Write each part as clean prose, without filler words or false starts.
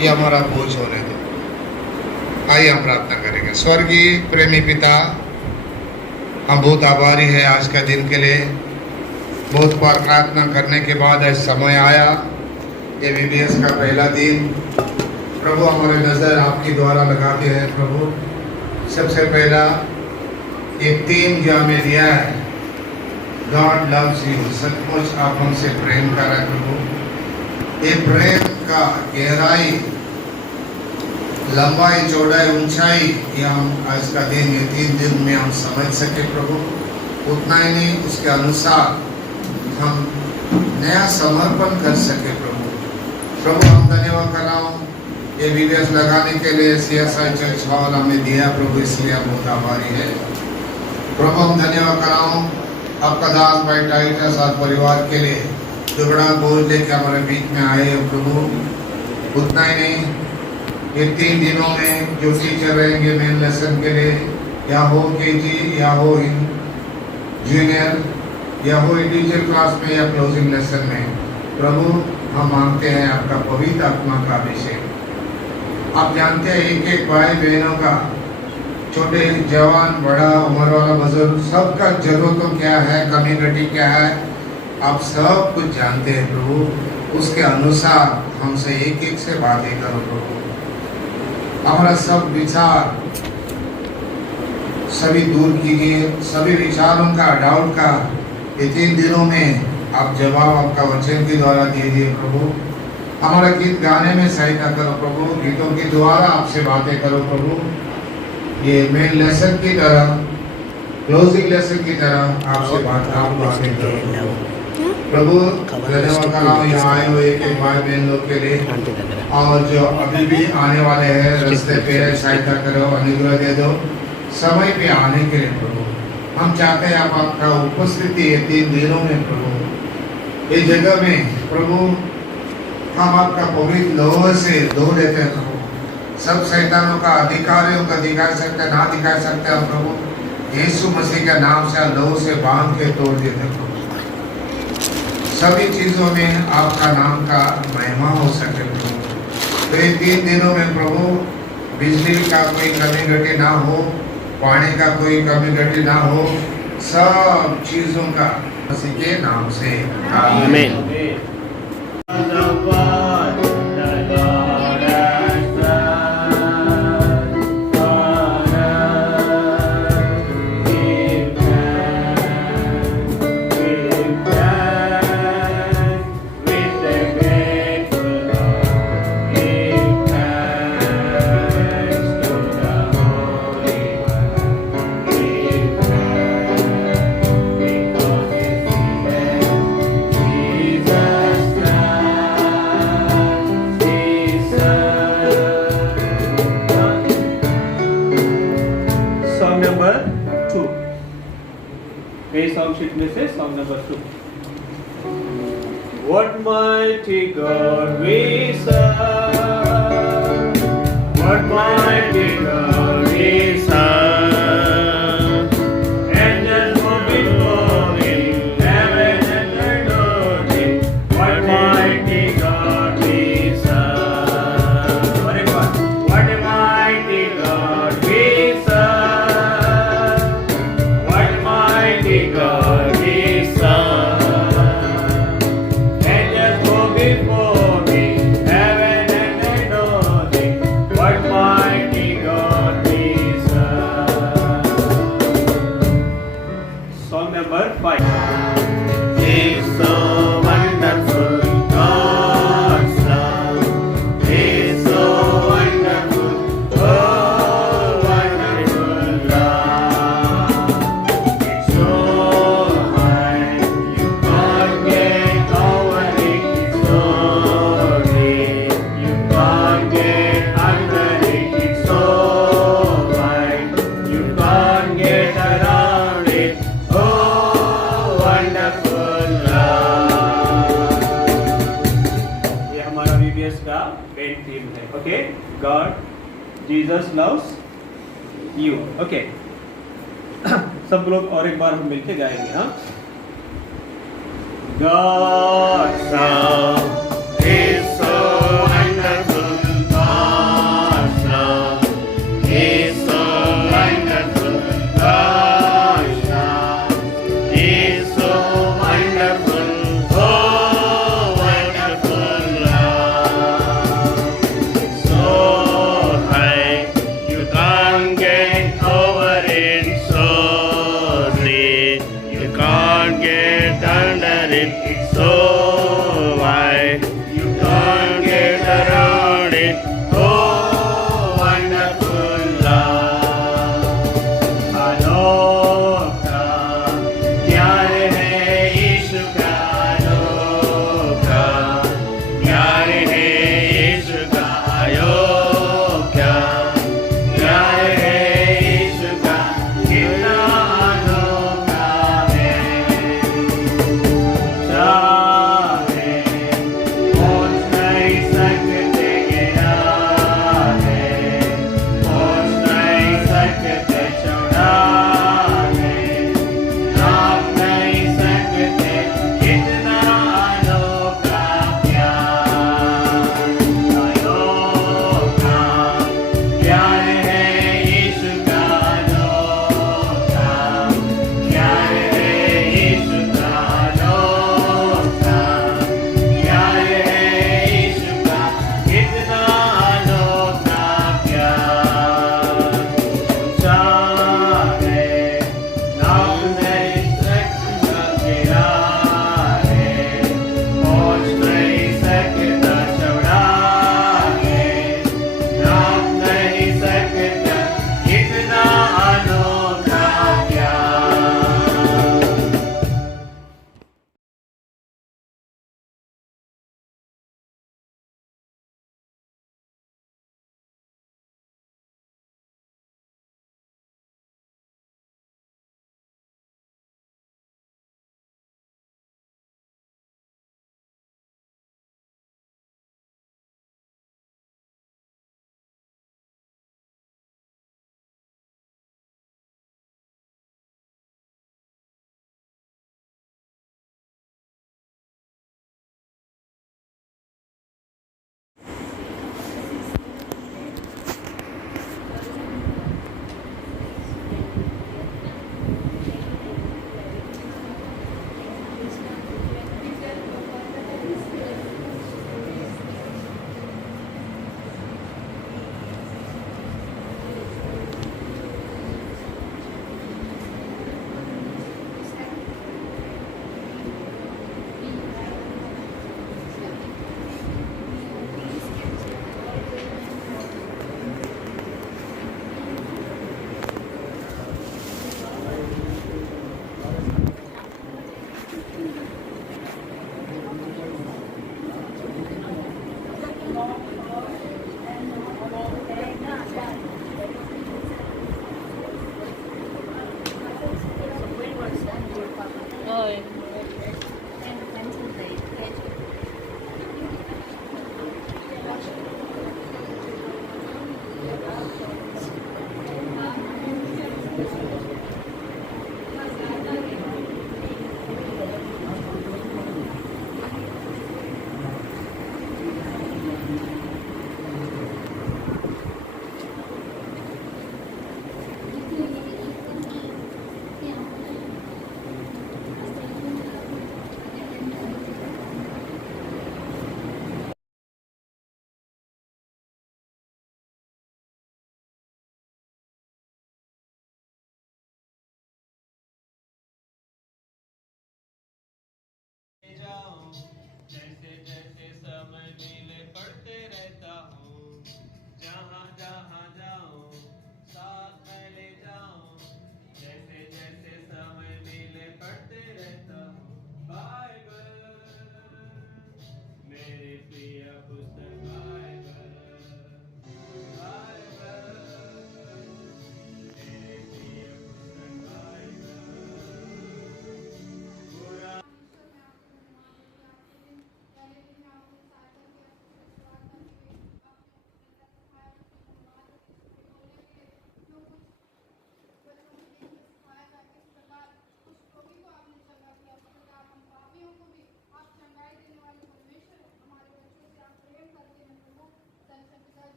ये हमारा बोझ होने दो। आइए हम प्रार्थना करेंगे। स्वर्गीय प्रेमी पिता, हम बहुत आभारी हैं आज का दिन के लिए। बहुत बार प्रार्थना करने के बाद आज समय आया, ये VBS का पहला दिन। प्रभु हमारे नज़र आपके द्वारा लगाते हैं। प्रभु सबसे पहला ये तीन जो हमें दिया है, गॉड लव्स यू, सचमुच आप हमसे प्रेम कर रहे हैं प्रभु। ये प्रेम का गहराई, लंबाई, चौड़ाई, ऊंचाई, ये हम आज का दिन, ये 3 दिन में हम समझ सके प्रभु। उतना ही नहीं, उसके अनुसार हम नया समर्पण कर सके प्रभु। प्रभु हम धन्यवाद कर रहा हूँ ये VBS लगाने के लिए CSI चर्च हॉल हमें दिया प्रभु, इसलिए हम बहुत आभारी है प्रभु। हम धन्यवाद कर रहा हूँ आपका दास भाई टाइटस और परिवार के लिए जो बड़ा बोझ लेके हमारे बीच में आए प्रभु। उतना ही नहीं, ये 3 दिनों में जो टीचर रहेंगे मेन लेसन के लिए, या हो KG या हो जूनियर या हो टीचर क्लास में या क्लोजिंग लेसन में, प्रभु हम मांगते हैं आपका पवित्र आत्मा का अभिषेक। आप जानते हैं एक एक भाई बहनों का, छोटे जवान बड़ा उम्र वाला बुजुर्ग, सबका जरूरतों क्या है, कमी घटी क्या है, आप सब कुछ जानते हैं प्रभु। उसके अनुसार हमसे एक एक से बातें करो प्रभु। हमारा सब विचार सभी दूर कीजिए, सभी विचारों का, डाउट का ये 3 दिनों में आप जवाब आपका वचन के द्वारा दीजिए प्रभु। हमारा गीत गाने में सहायता करो प्रभु, गीतों के द्वारा आपसे बातें करो प्रभु। ये मेन लेसन की तरह, क्लोजिंग लेसन की तरह आपसे बातें करो प्रभु। धन्यवाद कर रहा हूँ यहाँ आए हुए एक एक भाई बहन लोग के लिए, और जो अभी भी आने वाले हैं रास्ते पे, सहायता करो, अनुग्रह दे दो समय पे आने के लिए प्रभु। हम चाहते हैं आप आपका उपस्थिति है 3 दिनों में प्रभु, इस जगह में प्रभु हम आपका पवित्र लोह से धो लेते हैं प्रभु। सब शैतानों का, अधिकारियों का दिखा सकते हैं, ना दिखा सकते हैं प्रभु। यीशु मसीह के नाम से लोह से बांध के तोड़ देते हैं प्रभु। सभी चीजों में आपका नाम का महिमा हो सके प्रभु। तो ये 3 दिनों में प्रभु बिजली का कोई कमी घटी ना हो, पानी का कोई कमी घटी ना हो, सब चीजों का मसीह के नाम से आमीन। शीट में से song number 2। What mighty God we serve, what mighty God we serve, angels go before Him, heaven and earth adore Him. What mighty God we serve. What a mighty God we serve. What mighty God. God, Jesus loves you. Okay. सब लोग और एक बार हम मिलके गाएंगे। हाँ, God is so wonderful.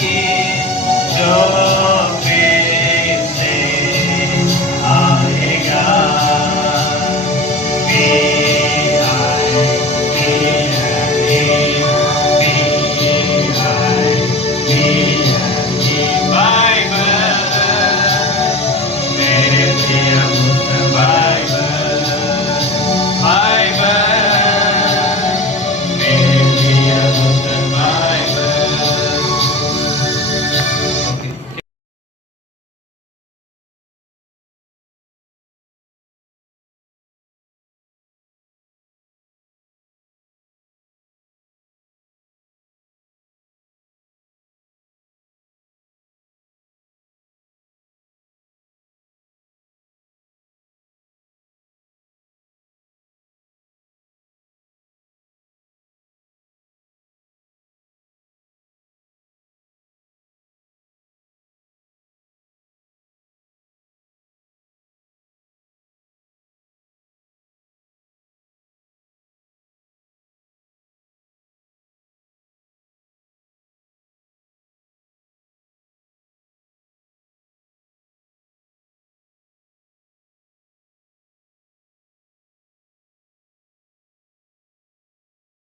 की जो फिर से आएगा।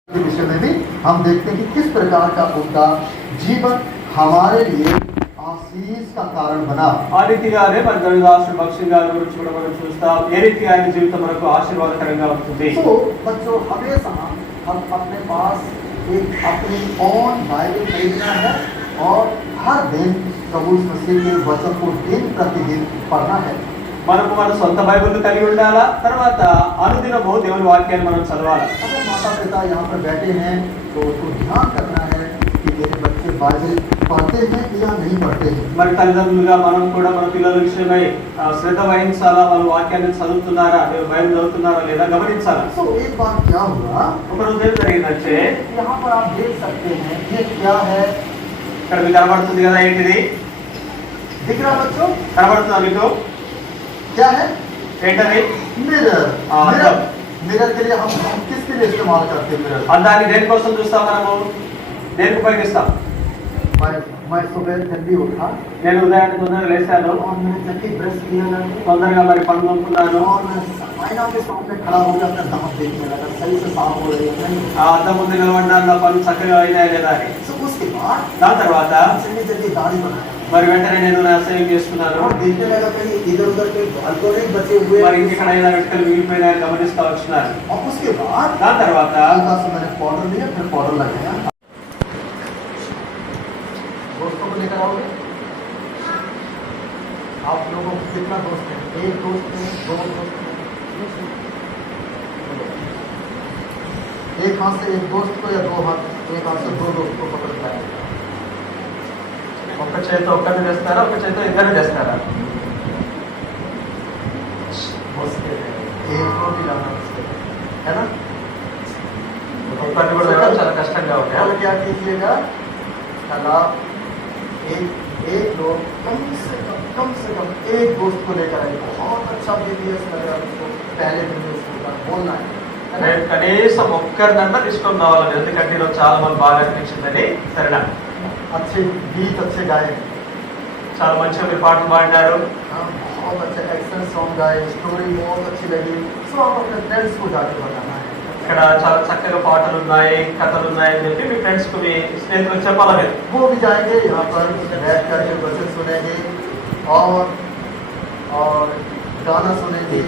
के विषय में भी हम देखते हैं कि किस प्रकार का उनका जीवन हमारे लिए आशीष का कारण बना। ఆ రీతిగానే మన ధనుదాసు భక్తి గారి గురించి కూడా మనం చూస్తాం। ఏ రీతి ఆయన జీవితం మనకు ఆశీర్వాదకరంగా ఉంటుంది। तो बच्चों हमेशा हम अपने पास एक अपनी ओन बाइबल खरीदना है और हर दिन प्रभु मसीह के वचन को दिन प्रतिदिन पढ़ना है। మనకు మన సొంత బైబిల్ కలిగి ఉండాలా। తర్వాత అనుదినము దేవుని వాక్యాన్ని మనం చదవాలి। अगर माता पिता यहाँ पर बैठे हैं तो उसको ध्यान करना है कि मेरे बच्चे बाइबल पढ़ते हैं या नहीं पढ़ते हैं। మరి తల్లిదండ్రులుగా మనం కూడా మన పిల్లల విషయమై శ్రద్ధ వహించాలా, వాళ్ళ వాక్యాన్ని చదువుతున్నారా, బైబిల్ చదువుతున్నారా లేదా గమనించాలి। तो एक बार क्या हुआ, ఒక రోజు ఏం జరిగిందంటే यहाँ पर आप देख सकते हैं ये क्या है, ఇక్కడ మీకు కనబడుతుంది కదా, ఏంటిది दिख रहा बच्चों, కనబడుతుందా మీకు? क्या है? ఏంటది? मिरर। हाँ, मिरर मिरर के लिए हम किसके लिए इस्तेमाल करते हैं मिरर? దాన్ని దేనికోసం చూస్తాం మనము? దేనికి ఉపయోగిస్తాం? मैं सुबह जल्दी उठा నేను ఉదయాన్నే తొందరగా లేచాను, और मैंने जल्दी ब्रश किया తొందరగా మరి పనులు అనుకున్నాను, और मैं आईना के सामने खड़ा हो गया, अपना दांत देखने लगा सही से साफ हो रही है नहीं। ఆ అద్దం ముందు నిలబడ్డాను, నా పనులు చక్కగా అయినాయా లేదా అని। तो उसके बाद దాని తర్వాత जल्दी जल्दी दाढ़ी बनाया మరి వెంటనే నేను నా సేవింగ్ చేసుకున్నాను। और देखने लगा कहीं इधर उधर के बाल तो नहीं बचे हुए మరి ఇంకెక్కడ ఏదైనా వెంటనే మిగిలిపోయినాయని గమనిస్తా వచ్చినాను। और उसके बाद దాని తర్వాత हल्का सा मैंने पाउडर लिया, फिर पाउडर लगाया। दोस्तों को लेकर आओगे? आप लोगों को कितना दोस्त है? एक दोस्त है, दो दोस्त है? एक हाथ से एक दोस्त को या दो हाथ, एक हाथ से दो दोस्त को पकड़ पाए? ఒక చేతితో ఒక్కరిని చేస్తారా, ఒక చేతితో ఇద్దరిని చేస్తారా? मुश्किल है, एक को भी लाना मुश्किल है ना? ఒక్కరిని కూడా వేయడం చాలా కష్టంగా ఉంది। और क्या कीजिएगा, तालाब एक लोग कम से कम एक दोस्त को लेकर आए। बहुत अच्छा बीबीएस लग रहा है उसको, पहले दिन में उसको बोलना है నేను కనీసం ఒక్కరినన్నా తీసుకొని రావాలని, ఎందుకంటే ఈరోజు చాలా మంది బాగా అనిపించిందని। సరేనా? अच्छे गीत अच्छे गाए, చాలా మంచిగా మీరు పాటలు పాడినారు, हाँ, बहुत अच्छे एक्शन सॉन्ग गाए, स्टोरी बहुत अच्छी लगी। सो आप अपने फ्रेंड्स को जाके बताना है। ఇక్కడ చాలా చక్కగా పాటలు ఉన్నాయి, కథలు ఉన్నాయి అని చెప్పి మీ ఫ్రెండ్స్ కు, మీ స్నేహితులకు చెప్పాలి మీరు। वो भी जाएंगे यहाँ पर बैठ करके वचन सुनेंगे और गाना सुनेंगे,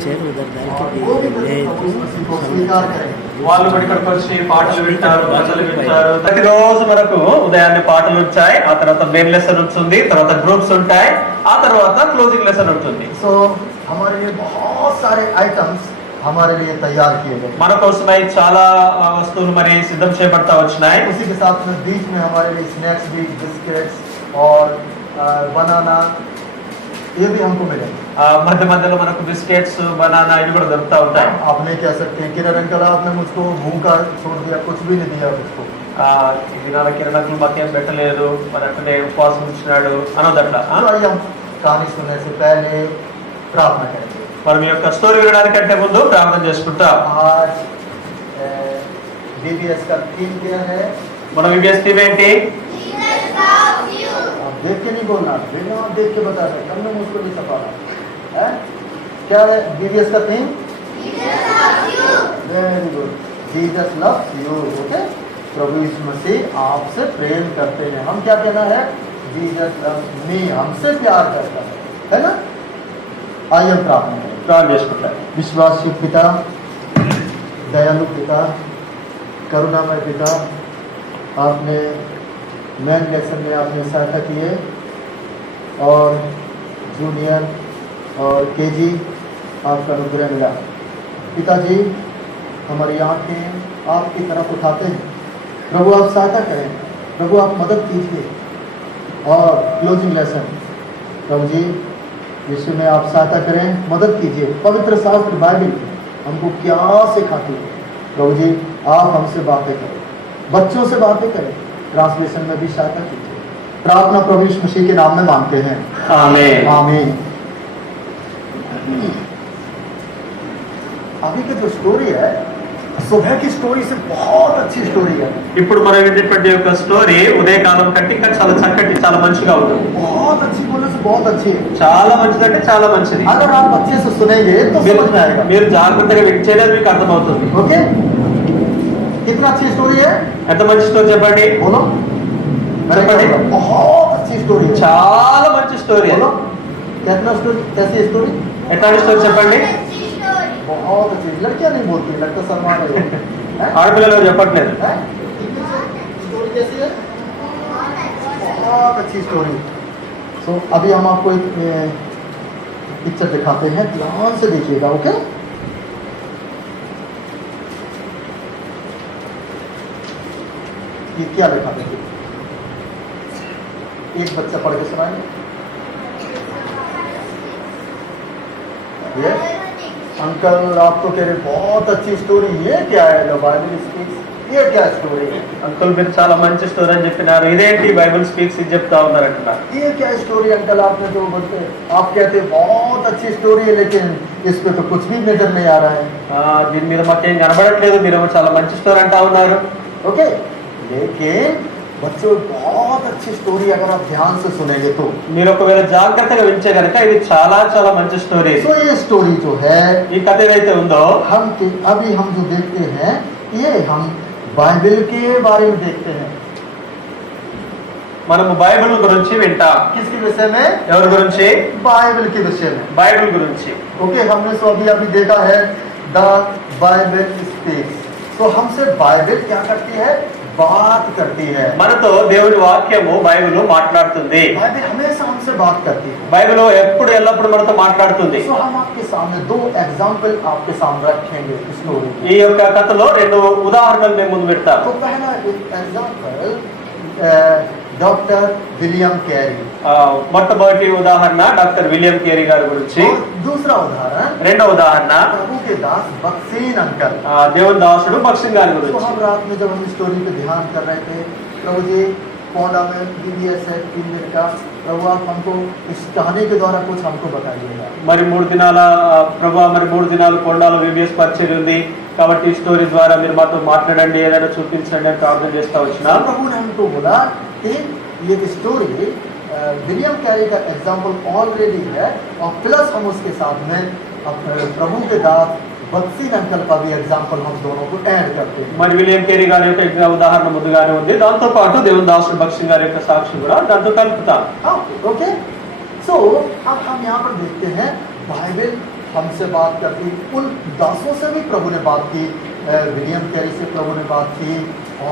और वो भी प्रभु मसीह को स्वीकार करेंगे। వాళ్ళు కూడా ఇక్కడికి వచ్చి పాటలు వింటారు, భజనలు వింటారు। ప్రతిరోజు మనకు ఉదయాన్నే పాటలు వచ్చాయి, ఆ తర్వాత మెయిన్ లెసన్ ఉంటుంది, తర్వాత గ్రూప్స్ ఉంటాయి, ఆ తర్వాత క్లోజింగ్ లెసన్ ఉంటుంది। सो हमारे लिए बहुत सारे आइटम्स हमारे लिए तैयार किए गए। మన కోసమై చాలా వస్తువులు మరి సిద్ధం చేయబడతా వచ్చినాయి। उसी के साथ में बीच में हमारे लिए स्नैक्स भी, बिस्किट्स और बनाना, ये भी हमको मिले। మధ్య మధ్యలో మనకు బిస్కెట్స్, బనానా ఇవి కూడా దొరుకుతా ఉంటాయి। आप नहीं कह सकते हैं किरण अंकल आपने मुझको भूखा छोड़ दिया, कुछ भी नहीं दिया मुझको। ఈనాడు కిరణకులు మాకేం పెట్టలేదు, మరి అక్కడే ఉపవాసం ఉంచినాడు అనొద్దట్లా। तो आइए हम कहानी सुनने से पहले प्रार्थना करेंगे। మరి మీ యొక్క స్టోరీ వినడానికంటే ముందు ప్రార్థన చేసుకుంటాం। आज बीबीएस का थीम क्या है? మన విబిఎస్ టీమ్ ఏంటి? देख के नहीं बोलना, बिना देख के बता रहे, कम में मुझको नहीं सताना है। क्या है जीसस का theme? Very good, Jesus loves you. Okay, प्रभु यीशु मसीह आपसे प्रेम करते हैं। हम क्या कहना है? जीसस लव्स मी, हमसे प्यार करता है ना। आइए हम प्रार्थना करें। ప్రార్థన చేసుకుంటారు. विश्वासी पिता, दयालु पिता, करुणामय पिता, आपने मेन लेसन में आपने सहायता किए और जूनियर और केजी आपका अनुग्रह मिला। पिताजी, हमारी आंखें आपकी तरफ उठाते हैं। प्रभु आप सहायता करें, प्रभु आप मदद कीजिए। और क्लोजिंग लेसन प्रभु जी जिससे में आप सहायता करें, मदद कीजिए। पवित्र शास्त्र बाइबल हमको क्या सिखाती है? प्रभु जी आप हमसे बातें करें, बच्चों से बातें करें, ट्रांसलेशन में भी सहायता कीजिए। प्रार्थना प्रभु यीशु मसीह के नाम में मांगते हैं, ఆమేన్. आमीन। अभी की जो स्टोरी है, सुबह की स्टोरी से बहुत अच्छी स्टोरी है, ఇప్పుడు మనం వినేటువంటి యొక్క స్టోరీ ఉదయకాలం కంటే ఇంకా చాలా చక్కటి, చాలా మంచిగా ఉంటుంది. बहुत अच्छी बोलने से बहुत अच्छी है। చాలా మంచిదంటే చాలా మంచిది. अगर आप अच्छे से सुनेंगे तो समझ में आएगा। మీరు జాగ్రత్తగా వింటేనే మీకు అర్థమవుతుంది. ओके, कितना अच्छी स्टोरी है ఎంత మంచి స్టోరీ చెప్పండి. बोलो। मैंने చెప్పండి. कहा, बहुत अच्छी स्टोरी है। చాలా మంచి స్టోరీ. बोलो, कितना स्टोरी, कैसी स्टोरी? ఎట్లాంటి స్టోరీ చెప్పండి. बहुत अच्छी। लड़कियां नहीं बोलती, लगता शर्मा रही है। हैं? ఆడపిల్లలు చెప్పట్లేదు. हैं? स्टोरी कैसी है? बहुत अच्छी स्टोरी। सो अभी हम आपको एक पिक्चर दिखाते हैं, ध्यान से देखिएगा। ओके, ये क्या लिखा देखिए, एक बच्चा पढ़ के सुनाएंगे। ये अंकल आप तो कह रहे बहुत अच्छी स्टोरी, ये क्या है? द बाइबल स्पीक्स, ये क्या स्टोरी है? అంకుల్ మీరు చాలా మంచి స్టోరీ అని చెప్పినారు, ఇదేంటి బైబిల్ స్పీక్స్ ఇది చెప్తా ఉన్నారంట. ये क्या स्टोरी अंकल? आपने तो बोलते, आप कहते बहुत अच्छी स्टोरी है, लेकिन इस पे तो कुछ भी नजर नहीं आ रहा है। దీని మీద మాకేం కనబడట్లేదు, మీరు చాలా మంచి స్టోరీ అంటా ఉన్నారు. ओके, लेकिन बच्चों बहुत अच्छी स्टोरी अगर आप ध्यान से सुनेंगे तो। మీరు ఒకవేళ జాగ్రత్తగా వింటే కనుక ఇది చాలా చాలా మంచి స్టోరీ. तो ये स्टोरी जो है, ఈ కథ ఏదైతే ఉందో अभी हम जो देखते हैं, ये हम बाइबल के बारे में देखते हैं। మనము బైబిల్ గురించి వింటాం. किसके विषय में? ఎవరి గురించి? बाइबल के विषय में। బైబిల్ గురించి. ओके, हमने तो अभी देखा है द बाइबल स्पीक्स। तो हमसे बाइबल क्या करती है? बात करती है। మనతో దేవుని వాక్యము బైబిల్ మాట్లాడుతుంది. बाइबल हमेशा हमसे बात करती है। బైబిల్ ఎప్పుడు ఎల్లప్పుడు మనతో మాట్లాడుతుంది. तो हम आपके सामने दो एग्जाम्पल आपके सामने रखेंगे स्टोरी। ఈ యొక్క కథలో రెండు ఉదాహరణలు మేము ముందు పెడతాం. तो पहला एग्जाम्पल डॉक्टर विलियम कैरी, మొట్టమొదటి ఉదాహరణ డాక్టర్ విలియం కేరీ గారి గురించి. और दूसरा उदाहरण రెండవ ఉదాహరణ प्रभु के दास बक्सीन अंकल। దేవుని దాసుడు బక్సింగ్ గారి तो గురించి. हम रात में जब हम स्टोरी पे ध्यान कर रहे थे, प्रभु जी पौधा में BBS है 3 दिन का, प्रभु आप हमको इस कहानी के द्वारा कुछ हमको बताइएगा। మరి 3 దినాల ప్రభా, మరి 3 దినాలు కొండాలో విబిఎస్ పరిచయం ఉంది కాబట్టి ఈ స్టోరీ ద్వారా మీరు మాతో మాట్లాడండి, ఏదైనా చూపించండి అని ప్రార్థన చేస్తా వచ్చిన. प्रभु ने हमको बोला कि ये स्टोरी विलियम कैरी का एग्जाम्पल ऑलरेडी है, और प्लस हम उसके साथ में प्रभु के दास बक्सीन अंकल का भी एग्जाम्पल हम दोनों को ऐड करते हैं। మరి విలియం కేరీ గారి యొక్క ఉదాహరణ ముందుగానే ఉంది, దాంతో పాటు దేవుని దాసుడు బక్సింగ్ గారి యొక్క సాక్షి కూడా దాంతో కలుపుతాం. ओके, सो अब हम यहाँ पर देखते हैं बाइबल हमसे बात करती, उन दासों से भी प्रभु ने बात की, विलियम कैरी से प्रभु ने बात की,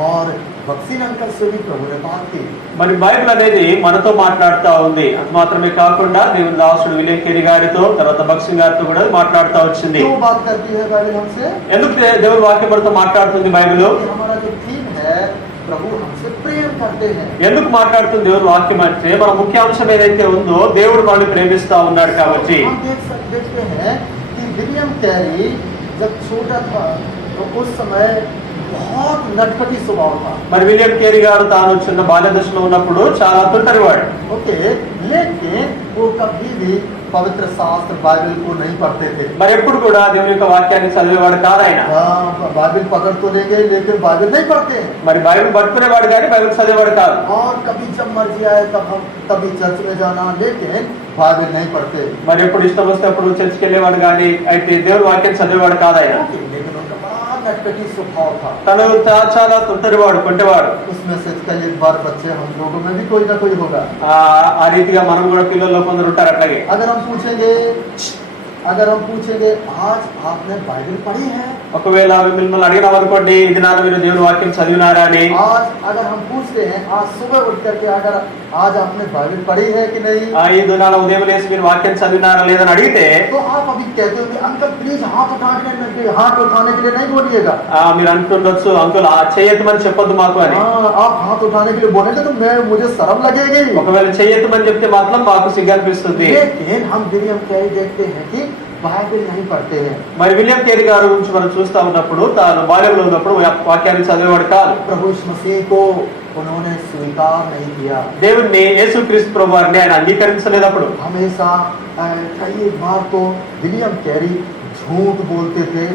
और बक्सीन अंकल से भी प्रभु ने बात की। మరి బైబిల్ అనేది మనతో మాట్లాడుతూ ఉంది. అది మాత్రమే కాకుండా దేవుని దాసుడు విలియం కేరీ గారితో, తర్వాత బక్సింగ్ గారితో కూడా మాట్లాడుతూ వచ్చింది. क्यों बात करती है बाइबल हमसे? ఎందుకు దేవుని వాక్యం మనతో మాట్లాడుతుంది బైబిల్? हमारा जो थीम है, प्रभु हमसे प्रेम करते हैं। ఎందుకు మాట్లాడుతుంది దేవుని వాక్యం అంటే మన ముఖ్య అంశం ఏదైతే ఉందో దేవుడు మనల్ని ప్రేమిస్తా ఉన్నాడు కాబట్టి. हम देखते हैं कि विलियम कैरी जब छोटा था तो उस समय बहुत नटखटी स्वभाव था। మరి విలియం కేరీ గారు తాను చిన్న బాల్య దశలో ఉన్నప్పుడు చాలా తుంటరివాడు. ओके, लेकिन वो कभी भी पवित्र शास्त्र बाइबल को नहीं पढ़ते थे। మరి ఎప్పుడు కూడా దేవుని యొక్క వాక్యాన్ని చదివేవాడు కాదు ఆయన. बाइबल पकड़ तो लेंगे लेकिन बाइबल नहीं पढ़ते हैं। మరి బైబిల్ పట్టుకునేవాడు కానీ బైబిల్ చదివేవాడు కాదు. और कभी जब मर्जी आए तब हम तभी चर्च में जाना, लेकिन बाइबल नहीं पढ़ते। మరి ఎప్పుడు ఇష్టం వస్తే అప్పుడు చర్చికి వెళ్ళేవాడు కానీ అయితే దేవుని వాక్యం చదివేవాడు కాదు ఆయన. लेकिन उनका बड़ा नटखटी स्वभाव था। తను చాలా తొందరవాడు కొంటేవాడు. उसमें से कल एक बार बच्चे हम लोगों में भी कोई ना कोई होगा। ఆ రీతిగా మనం కూడా పిల్లల్లో కొందరు ఉంటారు అట్లాగే. अगर हम पूछेंगे आज आपने बाइबल पढ़ी है? ఒకవేళ మిమ్మల్ని అడిగినాం అనుకోండి ఇది నాన్న మీరు దేవుని వాక్యం చదివినారా అని. आज अगर हम पूछते हैं आज सुबह उठ करके अगर आज आपने बाइबल पढ़ी है कि नहीं, ఈ దినాల ఉదయం లేచి మీరు వాక్యం చదివినారా లేదని అడిగితే तो आप अभी कहते हो कि अंकल प्लीज हाथ उठाने के लिए नहीं बोलिएगा। మీరు అంటుండొచ్చు అంకుల్ చేయొద్దని చెప్పొద్దు మాకు అని. आप हाथ उठाने के लिए बोलेंगे तो मुझे शर्म लगेगी। ఒకవేళ చేయొద్దని చెప్తే మాత్రం మాకు సిగ్గు అనిపిస్తుంది. लेकिन हम विलियम कैरी देखते हैं कि बाइबल नहीं पढ़ते हैं। మరి విలియం కేరీ గారి గురించి మనం చూస్తా ఉన్నప్పుడు తాను బాల్యంలో ఉన్నప్పుడు వాక్యాన్ని చదివేవాడు కాదు. प्रभु यीशु मसीह को उन्होंने स्वीकार नहीं किया। దేవుణ్ణి యేసుక్రీస్తు ప్రభువారిని ఆయన అంగీకరించలేదు. అప్పుడు हमेशा कई बार तो विलियम कैरी झूठ बोलते थे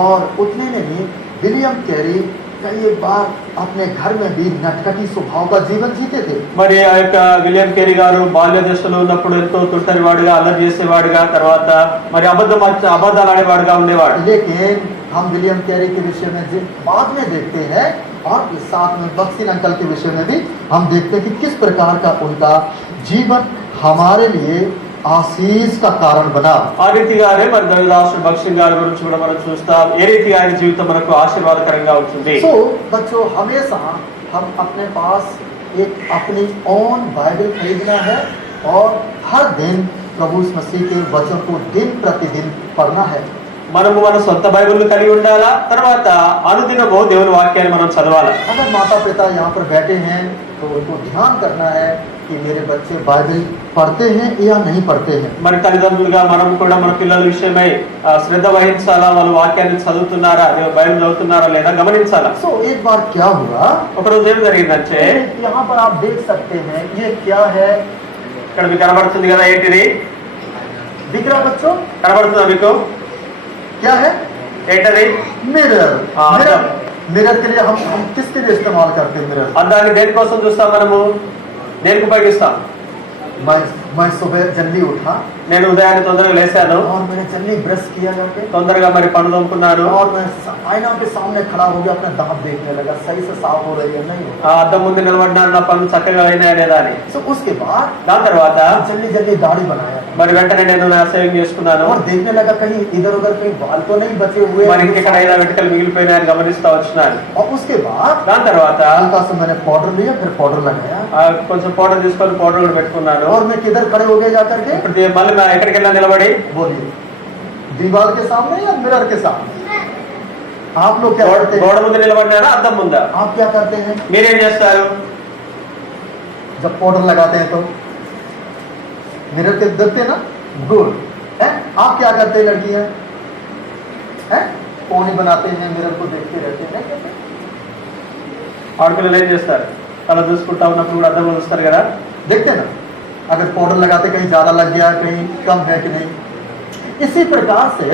और उतने नहीं विलियम कैरी कई बार अपने घर में भी नटखटी स्वभाव का जीवन जीते थे। మరి ఆ యొక్క విలియం కేరీ గారు బాల్య దశలో ఉన్నప్పుడు ఎంతో తుంటరివాడుగా అల్లరి చేసేవాడుగా తర్వాత మరి అబద్ధాలు ఆడేవాడుగా ఉండేవాడు. लेकिन हम विलियम कैरी के विषय में बाद में देखते हैं और साथ में बक्सिन अंकल के विषय में भी हम देखते हैं कि किस प्रकार का उनका जीवन हमारे लिए आशीष का कारण बना। ఆ రీతిగానే మరి దైవదాసుడు బక్సింగ్ గారి గురించి కూడా మనం చూస్తాం. ఏ రీతిగా ఆయన జీవితం మనకు ఆశీర్వాదకరంగా ఉంటుంది. तो बच्चों हमेशा हम अपने पास एक अपनी ओन बाइबल खरीदना है और हर दिन प्रभु यीशु मसीह के वचन को दिन प्रतिदिन पढ़ना है। మనము మన సొంత బైబిల్ కలిగి ఉండాలా. తర్వాత అనుదినము దేవుని వాక్యాన్ని మనం చదవాలి. अगर माता पिता यहाँ पर बैठे हैं तो उनको ध्यान करना है कि मेरे बच्चे बाइबल पढ़ते हैं या नहीं पढ़ते हैं। మరి తల్లిదండ్రులుగా మనం కూడా మన పిల్లల విషయమై శ్రద్ధ వహించాలా, వాళ్ళు వాక్యాన్ని చదువుతున్నారా, బైబిల్ చదువుతున్నారా లేదా గమనించాలా. तो एक बार क्या हुआ, ఒక రోజు ఏం జరిగిందంటే यहाँ पर आप देख सकते हैं ये क्या है, ఇక్కడ మీకు కనబడుతుంది కదా, ఏంటిది दिख रहा बच्चों? కనబడుతుందా మీకు? क्या है? ఏంటది? मिरर। हाँ, मिरर मिरर के लिए हम किसके लिए इस्तेमाल करते हैं मिरर? అద్దాన్ని దేనికోసం చూస్తాం మనము, దేనికి ఉపయోగిస్తాం? मैं सुबह जल्दी उठा నేను ఉదయాన్నే తొందరగా లేచాను, और मैंने जल्दी ब्रश किया करके తొందరగా మరి పన్ను తోముకున్నాను. और मैं आईना के सामने खड़ा हो गया, अपने दांत देखने लगा सही से साफ हो रही है नहीं हो। ఆ అద్దం ముందు నిలబడినాను, నా పన్ను చక్కగా అయినాయా లేదా అని. तो उसके बाद దాని తర్వాత जल्दी जल्दी दाढ़ी बनाया మరి వెంటనే నేను నా సేవింగ్ చేసుకున్నాను. और देखने लगा कहीं इधर उधर कहीं बाल तो नहीं बचे हुए మరి ఇంకెక్కడైనా వెంట్రుకలు మిగిలిపోయినాయని గమనిస్తా వచ్చినాను. और उसके बाद దాని తర్వాత हल्का सा मैंने पाउडर लिया, फिर पाउडर लगाया కొంచెం పౌడర్ తీసుకొని పౌడర్ కూడా పెట్టుకున్నాను. और मैं किधर खड़े हो गए जाकर के? ఇప్పుడు మళ్ళీ ఎక్కడికి వెళ్ళా నిలబడి, बोलिए दीवार के सामने या मिरर के सामने? आप लोग क्या करते हैं? గోడ ముందు నిలబడినారా అద్దం ముందా? आप क्या करते हैं మీరేం చేస్తారు? जब पाउडर लगाते हैं तो मिरर के देखते हैं ना? गुड है। आप क्या करते हैं लड़कियां? हैं पोनी बनाते हैं, मिरर को देखते रहते हैं, नहीं कहते? ఆడపిల్లలు ఏం చేస్తారు? అలా చూసుకుంటా ఉన్నప్పుడు కూడా అద్దం చూస్తారు కదా, देखते ना अगर पाउडर लगाते कहीं ज्यादा लग गया कहीं कम है कि नहीं। इसी प्रकार से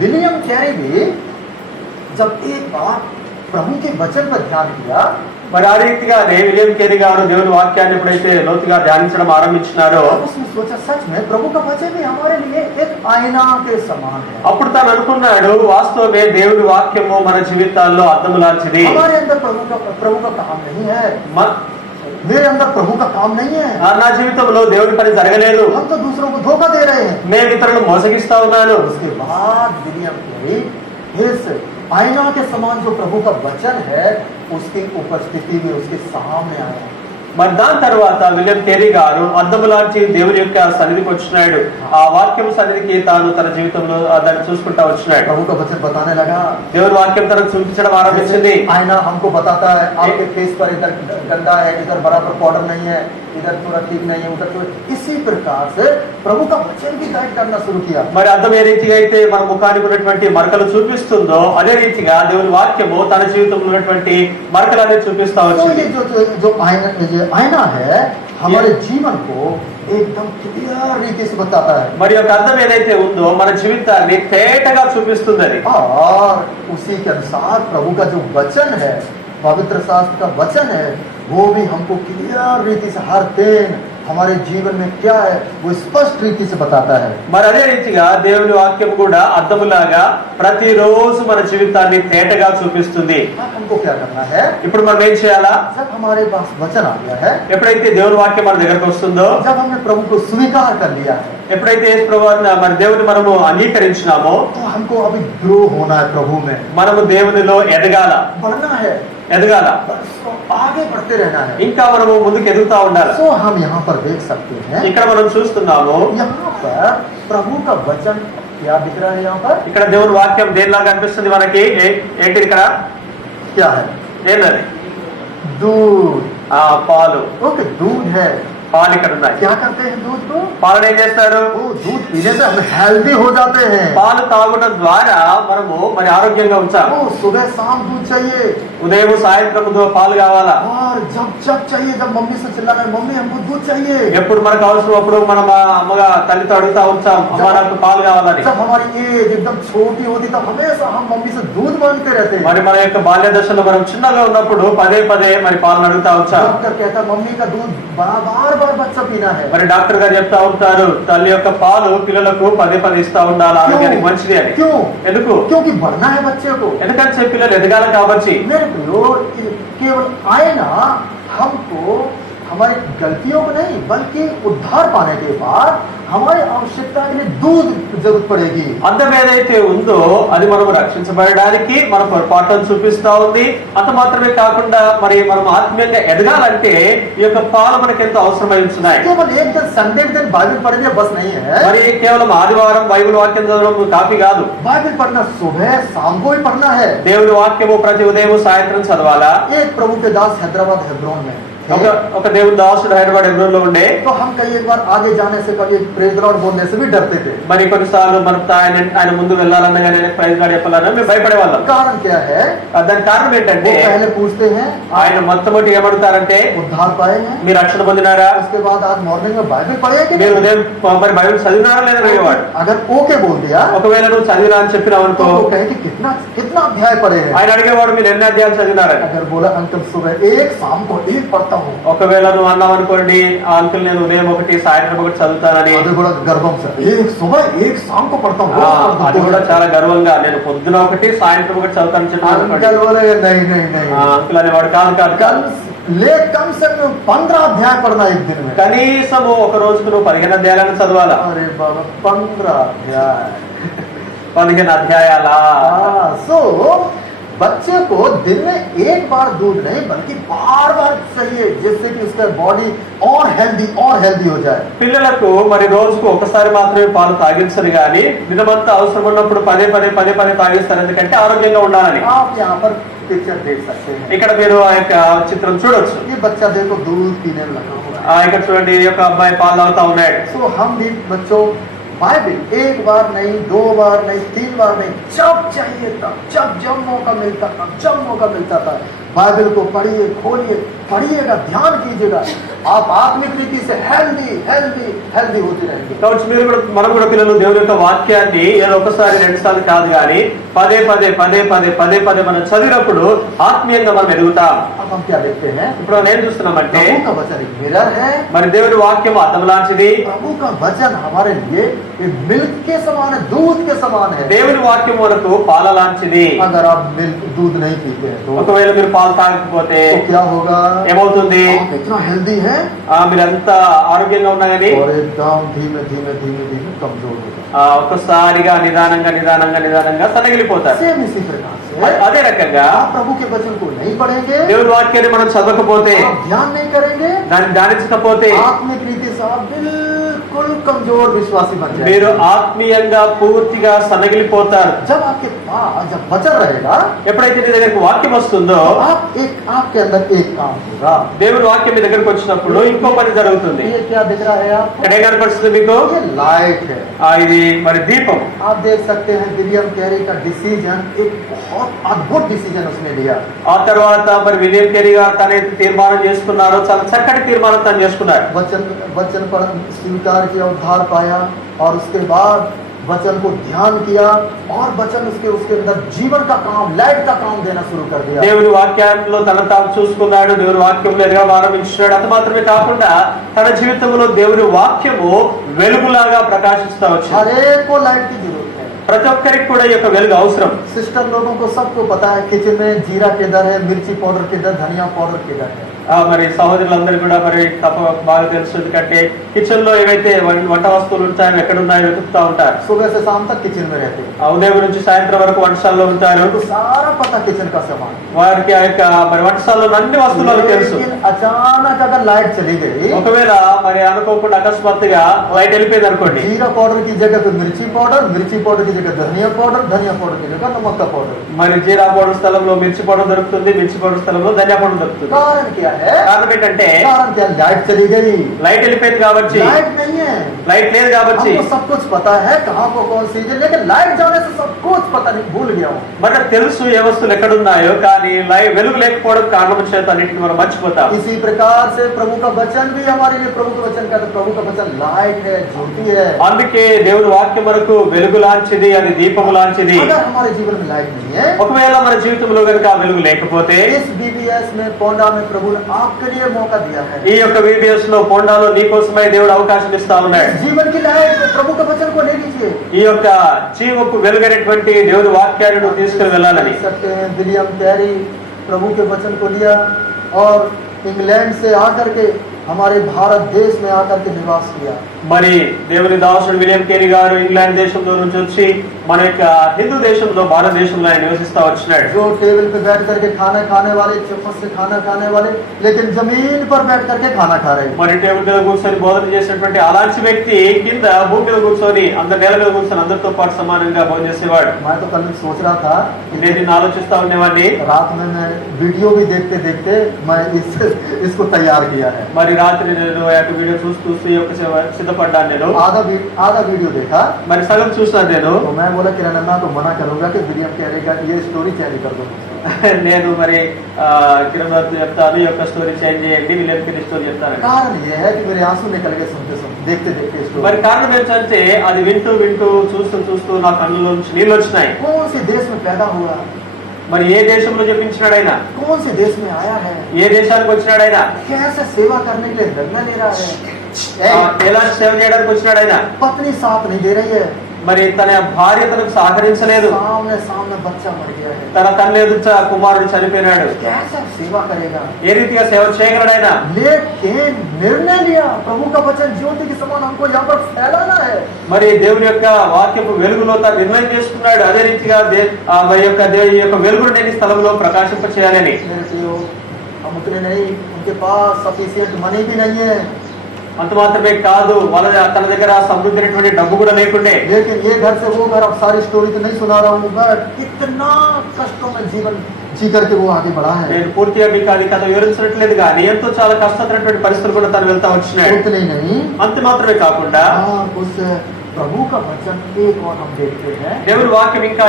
विलियम कैरी भी जब एक बार प्रभु के वचन पर ध्यान किया, మరి ఆ రీతిగానే విలియం కేరీ గారు దేవుని వాక్యాన్ని ఎప్పుడైతే లోతుగా ధ్యానించడం ఆరంభించినారో तब उसने सोचा सच में प्रभु का वचन भी हमारे लिए एक आईना के समान है। అప్పుడు తాను అనుకున్నాడు వాస్తవమే దేవుని వాక్యము మన జీవితాల్లో అద్దము లాంటిది. हमारे अंदर प्रभु का काम नहीं है, मेरे अंदर प्रभु का काम नहीं है। నా జీవితంలో దేవుని పని జరగలేదు, हम तो दूसरों को धोखा दे रहे हैं। నేను ఇతరులను మోసగిస్తా ఉన్నాను. उसके बाद विलियम कैरी इस आईना के समान जो प्रभु का वचन है उसकी उपस्थिति में उसके सामने आया। మరి దాని తర్వాత విలియం కేరీ గారు అద్దము లాంటి దేవుని యొక్క సన్నిధికి వచ్చినాడు. ఆ వాక్యం సన్నిధికి తాను తన జీవితంలో దాన్ని చూసుకుంటా వచ్చినాడు. प्रभु का वचन बताने लगा, దేవుని వాక్యం తనకు చూపించడం ఆరంభించింది. आईना हमको बताता है आपके फेस पर इधर गंदा है, इधर बराबर पाउडर नहीं है, इधर थोड़ा ठीक नहीं है, उधर थोड़ा। इसी प्रकार से प्रभु का वचन भी गाइड करना शुरू किया। మరి అద్దం ఏ రీతిగా అయితే మన ముఖానికి ఉన్నటువంటి మరకలు చూపిస్తుందో అదే రీతిగా దేవుని వాక్యము తన జీవితంలో ఉన్నటువంటి మరకలనే చూపిస్తా तो వచ్చింది. ये जो आईना है हमारे जीवन को एकदम क्लियर रीति से बताता है। మరి యొక్క అర్థం ఏదైతే ఉందో మన జీవితాన్ని తేటగా చూపిస్తుంది అది. और उसी के अनुसार प्रभु का जो वचन है, पवित्र शास्त्र का वचन है, वो भी हमको क्लियर रीति से हर दिन हमारे जीवन में क्या है वो स्पष्ट रीति से बताता है। మరి అదే రీతిగా దేవుని వాక్యం కూడా అర్థములాగా ప్రతిరోజు మన జీవితాన్ని తేటగా చూపిస్తుంది. अब हमको क्या करना है? ఇప్పుడు మనం ఏం చేయాలా? जब हमारे पास वचन आ गया है, ఎప్పుడైతే దేవుని వాక్యం మన దగ్గరకు వస్తుందో, जब हमने प्रभु को स्वीकार कर लिया है, ఎప్పుడైతే యేసు ప్రభువుని మరి దేవుని మనము అంగీకరించినామో, तो हमको अभी ग्रो होना है प्रभु में, మనము దేవునిలో ఎదగాల, बढ़ना है, ఎదగాల, बस आगे बढ़ते रहना है। ఇంకా మనము ముందుకు ఎదుగుతా ఉండాలి. तो हम यहाँ पर देख सकते हैं, ఇక్కడ మనం చూస్తున్నాము, यहाँ पर प्रभु का वचन क्या दिख रहा है? यहाँ पर ఇక్కడ దేవుని వాక్యం దేనిలాగా అనిపిస్తుంది మనకి? ఏంటి ఇక్కడ? क्या है? ఏంటది? दूध। పాలు. ओके, दूध है। పాలు ఇక్కడ ఉన్నాయి. क्या करते हैं दूध को? పాలను ఏం చేస్తారు? वो दूध पीने से हम हेल्दी हो जाते हैं। పాలు తాగడం ద్వారా మనము మరి ఆరోగ్యంగా ఉంచాలి. वो सुबह शाम दूध चाहिए, ఉదయం సాయంత్రం పాలు కావాలా? और जब जब चाहिए, जब मम्मी से चिल्लाना है, मम्मी हमको दूध चाहिए। ఎప్పుడు మనకు అవసరమప్పుడు మనం అమ్మగా తల్లితో అడుగుతా ఉంటాం, అమ్మ నాకు పాలు కావాలని. जब हमारी एज एकदम छोटी होती तब हमेशा हम मम्मी से दूध मांगते रहते हैं। మరి మన యొక్క బాల్య దశలో మనం చిన్నగా ఉన్నప్పుడు పదే పదే మరి పాలను అడుగుతా ఉంటాం. डॉक्टर कहता है मम्मी का दूध बार बार बच्चा पीना है। మరి డాక్టర్ గారు చెప్తా ఉంటారు, తల్లి యొక్క పాలు పిల్లలకు పదే పదే ఇస్తా ఉండాలి, ఆరోగ్యానికి మంచిది అని. क्यों? ఎందుకు? क्योंकि बढ़ना है बच्चे को। ఎందుకంటే పిల్లలు ఎదగాలి కాబట్టి. मेरे प्रियो, केवल आए ना हमको हमारी गलतियों को नहीं, बल्कि उद्धार पाने के बाद हमारी आवश्यकता के लिए दूध जरूरत पड़ेगी। అర్థం ఏదైతే ఉందో అది మనం రక్షించబడడానికి మన పొరపాటును చూపిస్తా ఉంది. అంత మాత్రమే కాకుండా మరి మనం ఆత్మీయంగా ఎదగాలంటే ఈ యొక్క పాలు మనకి ఎంతో అవసరమై ఉంటున్నాయి. केवल एक दिन संडे के दिन बाइबल पढ़ने बस नहीं है। మరి కేవలం ఆదివారం బైబిల్ వాక్యం చదవడం కాపీ కాదు. बाइबल पढ़ना सुबह शाम को ही पढ़ना है। దేవుని వాక్యము ప్రతి ఉదయం సాయంత్రం చదవాలా. एक प्रभु के दास हैदराबाद हेब्रोन में ఒక దేవుని దాసుడు హైదరాబాద్ హెబ్రోన్ లో ఉండే. तो हम कई एक बार आगे जाने से कभी प्रेज लॉर्ड बोलने से भी डरते थे। మరి కొన్నిసార్లు మనం ఆయన ముందు వెళ్ళాలన్నా కానీ ప్రైజ్ గార్డ్ చెప్పాలన్నా మేము భయపడే వాళ్ళం. कारण क्या है? దాని కారణం ఏంటంటే वो पहले पूछते हैं ఆయన మొట్టమొదటి ఏమడుతారంటే, उद्धार पाए हैं? మీరు రక్షణ పొందినారా? उसके बाद आज मॉर्निंग में बाइबल पढ़े कि మీరు नहीं? ఉదయం మరి బైబిల్ చదివినారా లేదా అడిగేవాడు. अगर ओके बोल दिया ఒకవేళ నువ్వు చదివినా అని చెప్పినావు तो అనుకో, वो कहे कि कितना कितना अध्याय पढ़े हैं। ఆయన అడిగేవాడు మీరు ఎన్ని అధ్యాయాలు చదివినారని. अगर बोला अंकल सुबह एक शाम को एक पढ़ता हूँ, ఒకవేళ నువ్వు అన్నావు అనుకోండి, ఆ అంకుల్ నేను ఉదయం ఒకటి సాయంత్రం ఒకటి చదువుతానని, अभी बोला गर्भम से एक सुबह एक शाम को पढ़ता हूँ, అది కూడా చాలా గర్వంగా నేను పొద్దున ఒకటి సాయంత్రం ఒకటి చదువుతానని చెప్పాను. अंकल बोले नहीं नहीं नहीं, అంకుల్ అనేవాడు కాదు కాదు कल ले कम से कम 15 अध्याय पढ़ना एक दिन में। కనీసము ఒక రోజుకు నువ్వు 15 అధ్యాయాలను చదవాలా. अरे बाबा 15 अध्याय 15 అధ్యాయాలా? सो बच्चे को दिन में एक बार दूध नहीं बल्कि बार बार चाहिए, जिससे कि उसका बॉडी और हेल्दी हो जाए। పిల్లలకు మరి రోజుకు ఒకసారి మాత్రమే పాలు తాగించరు గాని దినమంతా అవసరం ఉన్నప్పుడు పదే పదే తాగిస్తారు, ఎందుకంటే ఆరోగ్యంగా ఉండాలని. आप यहाँ पर पिक्चर देख सकते हैं। ఇక్కడ మీరు ఆ యొక్క చిత్రం చూడొచ్చు. ये बच्चा देखो दूध पीने में लगा हुआ है। ఇక్కడ చూడండి, ఈ యొక్క అబ్బాయి పాలు తాగుతా ఉన్నాడు. सो हम भी बच्चों बाइबल एक बार नहीं, 2 बार नहीं, 3 बार नहीं, जब चाहिए तब, जब मौका मिलता था बाइबल को पढ़िए, खोलिए, पढ़िएगा, ध्यान कीजिएगा, आप आत्मिक रीति से हेल्दी होते रहेंगे। కాబట్టి మీరు కూడా మనం కూడా పిల్లలు దేవుని యొక్క వాక్యాన్ని ఏదో ఒకసారి 2 సార్లు కాదు కానీ పదే పదే మనం చదివినప్పుడు ఆత్మీయంగా మనం ఎదుగుతాం. अब हम क्या देखते हैं? ఇప్పుడు మనం ఏం చూస్తున్నామంటే, प्रभु का वचन एक मिरर है। మరి దేవుని వాక్యం అద్దం లాంటిది. प्रभु का वचन हमारे लिए एक मिल्क के समान है, दूध के समान है। దేవుని వాక్యం మనకు పాల లాంటిది. अगर आप मिल्क दूध नहीं पीते हैं तो ఒకవేళ మీరు పాలు తాగకపోతే क्या होगा? ఏమవుతుంది? आप इतना हेल्दी है మీరంతా ఆరోగ్యంగా ఉన్నా కానీ और एकदम धीमे कमजोर हो जाए। ఒక్కసారిగా నిదానంగా సన్నగిలిపోతారు. सेम इसी प्रकार से అదే రకంగా आप प्रभु के वचन को नहीं पढ़ेंगे, దేవుని వాక్యాన్ని మనం చదవకపోతే, आप ध्यान नहीं करेंगे, దాన్ని ధ్యానించకపోతే आत्मिक रीति से आप बिल्कुल कमजोर विश्वासी बन మీరు जाएंगे। ఆత్మీయంగా పూర్తిగా సన్నగిలిపోతారు. जब आपके जब वचन रहेगा ఎప్పుడైతే నీ దగ్గరికి వాక్యం వస్తుందో आपके अंदर एक काम होगा। దేవుని వాక్యం మీ దగ్గరికి వచ్చినప్పుడు ఇంకో పని జరుగుతుంది. ये क्या दिख रहा है आपको? ఇక్కడ ఏం కనపడుతుంది మీకు? ये लाइट है। ఇది మరి దీపం. आप देख सकते हैं विलियम कैरी का डिसीजन, एक बहुत अद्भुत डिसीजन उसने लिया। ఆ తర్వాత మరి విలియం కేరీ గారు తన తీర్మానం చేసుకున్నారు, చాలా చక్కటి తీర్మానం తను చేసుకున్నారు. वचन पर स्वीकार किया, उद्धार पाया और उसके बाद वचन को ध्यान किया और वचन उसके अंदर जीवन का काम, लाइट का काम देना शुरू कर दिया। దేవుని వాక్యంలో తన తాను చూసుకున్నాడు, దేవుని వాక్యంలో ఎదుగా ప్రారంభించాడు. అది మాత్రమే కాకుండా తన జీవితంలో దేవుని వాక్యము వెలుగులాగా ప్రకాశిస్తా వచ్చింది. हर एक को लाइट की जरूरत है। ప్రతి ఒక్కరికి కూడా ఈ యొక్క వెలుగు అవసరం. सिस्टर लोगों को सबको पता है किचन में जीरा किधर है, मिर्ची पाउडर किधर, धनिया पाउडर किधर है। మరి సహోదరులందరూ కూడా మరి తప్ప బాగా తెలుసు, ఎందుకంటే కిచెన్ లో ఏవైతే వంట వస్తువులు ఉంటాయో ఎక్కడ ఉన్నాయో వెతుకుతా ఉంటారు. सुबह से शाम तक किचन में रहते हैं, ఉదయం నుంచి సాయంత్రం వరకు వంటశాలలో ఉంటారు. तो सारा पता किचन का सामान। వారికి ఆ యొక్క మరి వంటశాలలో అన్ని వస్తువులు తెలుసు. लेकिन अचानक अगर लाइट चली गई, ఒకవేళ మరి అనుకోకుండా అకస్మాత్తుగా లైట్ వెళ్ళిపోయింది అనుకోండి, जीरा पाउडर की जगह पे मिर्ची पाउडर की जगह धनिया पाउडर की जगह नमक का पाउडर। మరి జీరా పౌడర్ స్థలంలో మిర్చి పౌడర్ దొరుకుతుంది, మిర్చి పౌడర్ స్థలంలో ధనియా పౌడర్ దొరుకుతుంది. कारण क्या है? కారణం ఏంటంటే कारण क्या? लाइट चली गई, లైట్ వెళ్ళిపోయింది కాబట్టి, लाइट नहीं है। లైట్ లేదు కాబట్టి. हमको सब कुछ पता है कहाँ को कौन सी चीज, लेकिन लाइट जाने से सब कुछ पता नहीं, भूल गया हूँ। మనకు తెలుసు ఏ వస్తువులు ఎక్కడున్నాయో, కానీ వెలుగు లేకపోవడం కారణం చేత అన్నింటిని మనం మర్చిపోతాం. इसी प्रकार से प्रभु का वचन भी हमारे लिए, प्रभु का वचन का, तो प्रभु का वचन लाइट है, ज्योति है। అందుకే దేవుని వాక్యం మనకు వెలుగు లాంటిది, అది దీపము లాంటిది. अगर हमारे जीवन में लाइट नहीं है, ఒకవేళ మన జీవితంలో కనుక వెలుగు లేకపోతే, इस BBS में पोंडा में प्रभु ने आपके लिए मौका दिया है। ఈ యొక్క VBS లో పోండాలో నీ కోసమై దేవుడు అవకాశం ఇస్తా ఉన్నాడు. इस जीवन की लाइट प्रभु का वचन को ले लीजिए। ఈ యొక్క జీవపు వెలుగైనటువంటి దేవుని వాక్యాన్ని నువ్వు తీసుకుని వెళ్ళాలని. देख सकते हैं विलियम कैरी प्रभु के वचन को लिया और इंग्लैंड से आकर के हमारे भारत देश में आकर के निवास किया। మరి దేవుని దాసుడు విలియం కేరీ గారు ఇంగ్లాండ్ దేశంలో నుంచి వచ్చి మన యొక్క హిందూ దేశంలో, భారతదేశంలో ఆయన నివసిస్తా వచ్చినాడు. जो टेबल पे बैठ करके खाना खाने वाले, चम्मच से खाना खाने वाले, लेकिन जमीन पर बैठ करके खाना खा रहे हैं। మరి టేబుల్ మీద కూర్చొని బోధన చేసినటువంటి అలాంటి వ్యక్తి కింద భూమి మీద కూర్చొని, అందరు నేల మీద కూర్చొని అందరితో పాటు సమానంగా భోజనం చేసేవాడు. मैं तो कल सोच रहा था, నేను నిన్న ఆలోచిస్తా ఉండేవాడిని. रात में मैं वीडियो भी देखते देखते मैं इसको तैयार किया है। మరి రాత్రి నేను ఆ యొక్క వీడియో చూస్తూ ఈ యొక్క సిద్ధపడ్డాను. నేను आधा वीडियो देखा, మరి సగం చూసాను. నేను तो मैं बोला किरण अन्ना को मना करूंगा कि विलियम कैरी का ये स्टोरी चेंज कर दो। నేను మరి కిరణ్ చెప్తాను, ఈ యొక్క స్టోరీ చేంజ్ చేయండి, విలియం కేరీ స్టోరీ చెప్తాను. कारण ये है कि मेरे आंसू निकल गए सुनते देखते देखते स्टोरी। మరి కారణం ఏంటంటే అది వింటూ వింటూ చూస్తూ నా కళ్ళలో నుంచి నీళ్ళు వచ్చినాయి. कौन से देश में पैदा हुआ, మరి ఏ దేశంలో జన్మించినాడు ఆయన, कौन से देश में आया है, ఏ దేశానికి వచ్చినాడు ఆయన, कैसे सेवा करने के लिए निर्णय ले रहा है, ఎలా సేవ చేయడానికి వచ్చినాడు ఆయన. पत्नी साथ नहीं दे रही है, మరి తన భార్య తనకు సహకరించలేదు, सामने बच्चा मर गया है, తన తల్లి ఎదుట కుమారుడు చనిపోయినాడు. कैसे सेवा करेगा, ఏ రీతిగా సేవ చేయగలడు ఆయన. लेकिन निर्णय लिया प्रभु का वचन ज्योति के समान हमको यहाँ पर फैलाना है। మరి దేవుని యొక్క వాక్యపు వెలుగులో తను నిర్ణయం చేసుకున్నాడు. అదే రీతిగా మరి యొక్క దేవుని యొక్క వెలుగును నేను ఈ స్థలంలో ప్రకాశింప చేయాలని. मेरे प्रियो, हम उतने नहीं, उनके पास सफिशिएंट मनी भी नहीं है, అంత మాత్రమే కాదు, వాళ్ళ తన దగ్గర సమృద్ధి అయినటువంటి డబ్బు కూడా లేకుండే. लेकिन ये घर से वो घर, अब सारी स्टोरी तो नहीं सुना रहा हूँ, बट इतना कष्टों में जीवन जी करके वो आगे बढ़ा है। నేను పూర్తిగా మీకు అది కథ వివరించట్లేదు, కానీ ఎంతో చాలా కష్టమైనటువంటి పరిస్థితులు కూడా తను వెళ్తా వచ్చినాడు. उतने नहीं, అంత మాత్రమే కాకుండా उस प्रभु का वचन एक और हम देखते हैं। దేవుని వాక్యం ఇంకా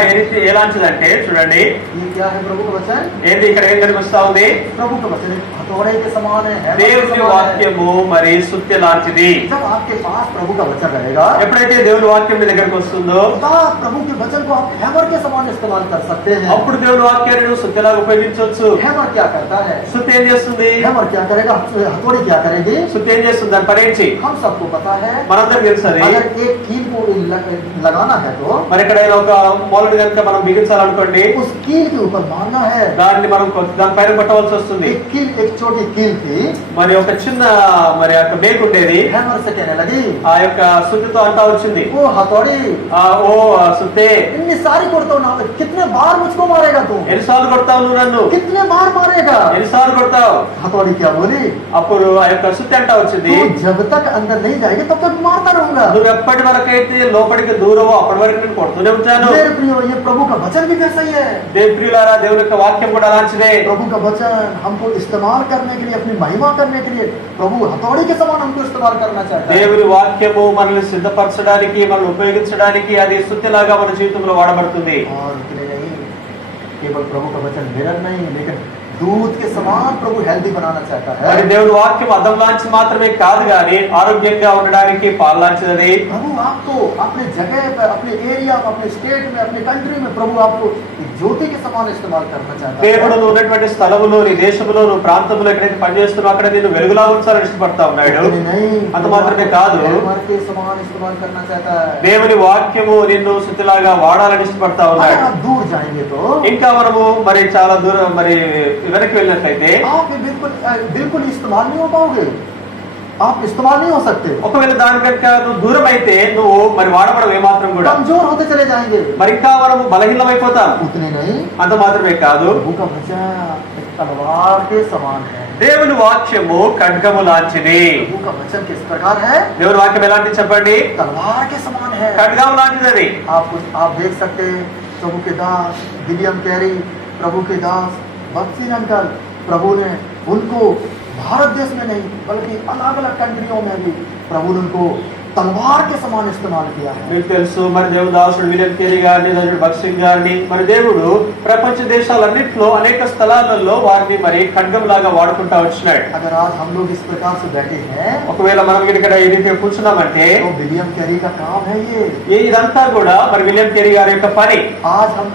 ఎలాంటిదంటే చూడండి, ये क्या है प्रभु का वचन? ఏంటి ఇక్కడ ఏం కనిపిస్తా ఉంది? प्रभु का वचन एक हथौड़े के समान है, దేవుని వాక్యము మరి సుత్తి లాంటిది. जब आपके पास प्रभु का वचन रहेगा, ఎప్పుడైతే దేవుని వాక్యం మీ దగ్గరకు వస్తుందో, प्रभु के वचन को आप हैमर के समान इस्तेमाल कर सकते हैं। అప్పుడు దేవుని వాక్యాన్ని నువ్వు సుత్తిలాగా ఉపయోగించవచ్చు. हैमर क्या करता है? సుత్తి ఏం చేస్తుంది? हैमर क्या करेगा? हथौड़ी क्या करेगी? సుత్తి ఏం చేస్తుంది? దాని పని ఏంటి? हम सबको पता है। మనందరికి తెలుసు. अगर एक कील को लगाना है तो మరి ఇక్కడ ఒక మూలని కనుక మనం బిగించాలనుకోండి, उस कील के ऊपर मारना है। దాన్ని మనం దాని పైన కొట్టవలసి వస్తుంది. एक कील, एक छोटी कील थी, మరి ఒక చిన్న మరి యొక్క మేకు ఉండేది. हैमर से कहने लगी, ఆ యొక్క సుత్తితో అంతా వచ్చింది, ओ हथौड़ी, ఓ సుత్తే इतनी सारी కొడతావు ना, कितने बार मुझको मारेगा तू, ఎన్నిసార్లు కొడతావు నువ్వు నన్ను, कितने बार मारेगा। ఎన్నిసార్లు కొడతావు. हथौड़ी क्या बोली, అప్పుడు ఆ యొక్క సుత్తి అంటా వచ్చింది, तू जब तक अंदर नहीं जाएगी तब तक मारता रहूंगा। నువ్వు ఎప్పటి వరకు అయితే లోపలికి దూరమో అప్పటి వరకు నేను కొడుతూనే ఉంటాను. मेरे प्रियो, ये प्रभु का वचन भी कैसा ही है। ప్రియులారా, దేవుని యొక్క వాక్యం కూడా అలాంటిదే. प्रभु का वचन हमको इस्तेमाल करने के लिए, अपनी महिमा करने के लिए, प्रभु हथौड़ी के समान हमको इस्तेमाल करना चाहता है। దేవుని వాక్యము మనల్ని సిద్ధపరచడానికి, మనల్ని ఉపయోగించడానికి అది సుత్తిలాగా మన జీవితంలో వాడబడుతుంది. और इतने नहीं, केवल प्रभु का वचन मिरर नहीं, लेकिन दूध के समान प्रभु हेल्दी बनाना चाहता మరి है। దేవుని వాక్యం అద్దం లాంటి మాత్రమే కాదు గాని ఆరోగ్యంగా ఉండడానికి పాలు లాంటిది. प्रभु आपको अपने जगह पर, अपने एरिया में, अपने स्टेट में, अपने कंट्री में प्रभु आपको एक ज्योति के समान इस्तेमाल करना चाहता దేవుడు है। నువ్వు ఉన్నటువంటి స్థలములో, నీ దేశంలో, నువ్వు ప్రాంతంలో ఎక్కడైతే పనిచేస్తున్నావు అక్కడ నేను వెలుగులా ఉంచాలని ఇష్టపడతా ఉన్నాడు. इतने नहीं, అంత प्रभु మాత్రమే आपको కాదు, हैमर के समान इस्तेमाल करना चाहता है। దేవుని వాక్యము నిన్ను సుత్తిలాగా వాడాలని ఇష్టపడతా अगर ఉన్నాడు. आप दूर जाएंगे तो ఇంకా మనము మరి చాలా దూరం మరి వెనక్కి వెళ్ళినట్లయితే आप ये बिल्कुल इस्तेमाल नहीं हो पाओगे, आप इस्तेमाल नहीं हो सकते, ఒకవేళ దాని కనుక నువ్వు దూరం అయితే నువ్వు మరి వాడబడవు ఏమాత్రం కూడా. कमजोर होते चले जाएंगे। మరి ఇంకా మనము బలహీనమైపోతాం. उतने नहीं, అంత మాత్రమే కాదు, प्रभु का वचन एक तलवार के समान है। దేవుని వాక్యము ఖడ్గము లాంటిది. प्रभु का वचन किस प्रकार है, దేవుని వాక్యం ఎలాంటిది చెప్పండి, तलवार के समान है। ఖడ్గం లాంటిది అది. आप देख सकते हैं, प्रभु के दास विलियम कैरी, प्रभु के दास भक्ति अंकल, प्रभु ने उनको भारत देश में नहीं बल्कि अलग अलग कंट्रियों में भी प्रभु ने उनको तलवार के समान इस्तेमाल किया है। మీకు తెలుసు, మరి దేవుడు దాసుడు విలియం కేరీ గారిని, దాసుడు భగత్ సింగ్ గారిని మరి దేవుడు ప్రపంచ దేశాలన్నింటిలో అనేక స్థలాలలో వారిని మరి ఖడ్గం లాగా వాడుకుంటా వచ్చినాడు. अगर आज हम लोग इस प्रकार से बैठे हैं ఒకవేళ మనం ఇక్కడ ఈ రీతిగా కూర్చున్నామంటే तो विलियम कैरी का काम है ఇదంతా కూడా మరి విలియం కేరీ గారి యొక్క పని. आज हम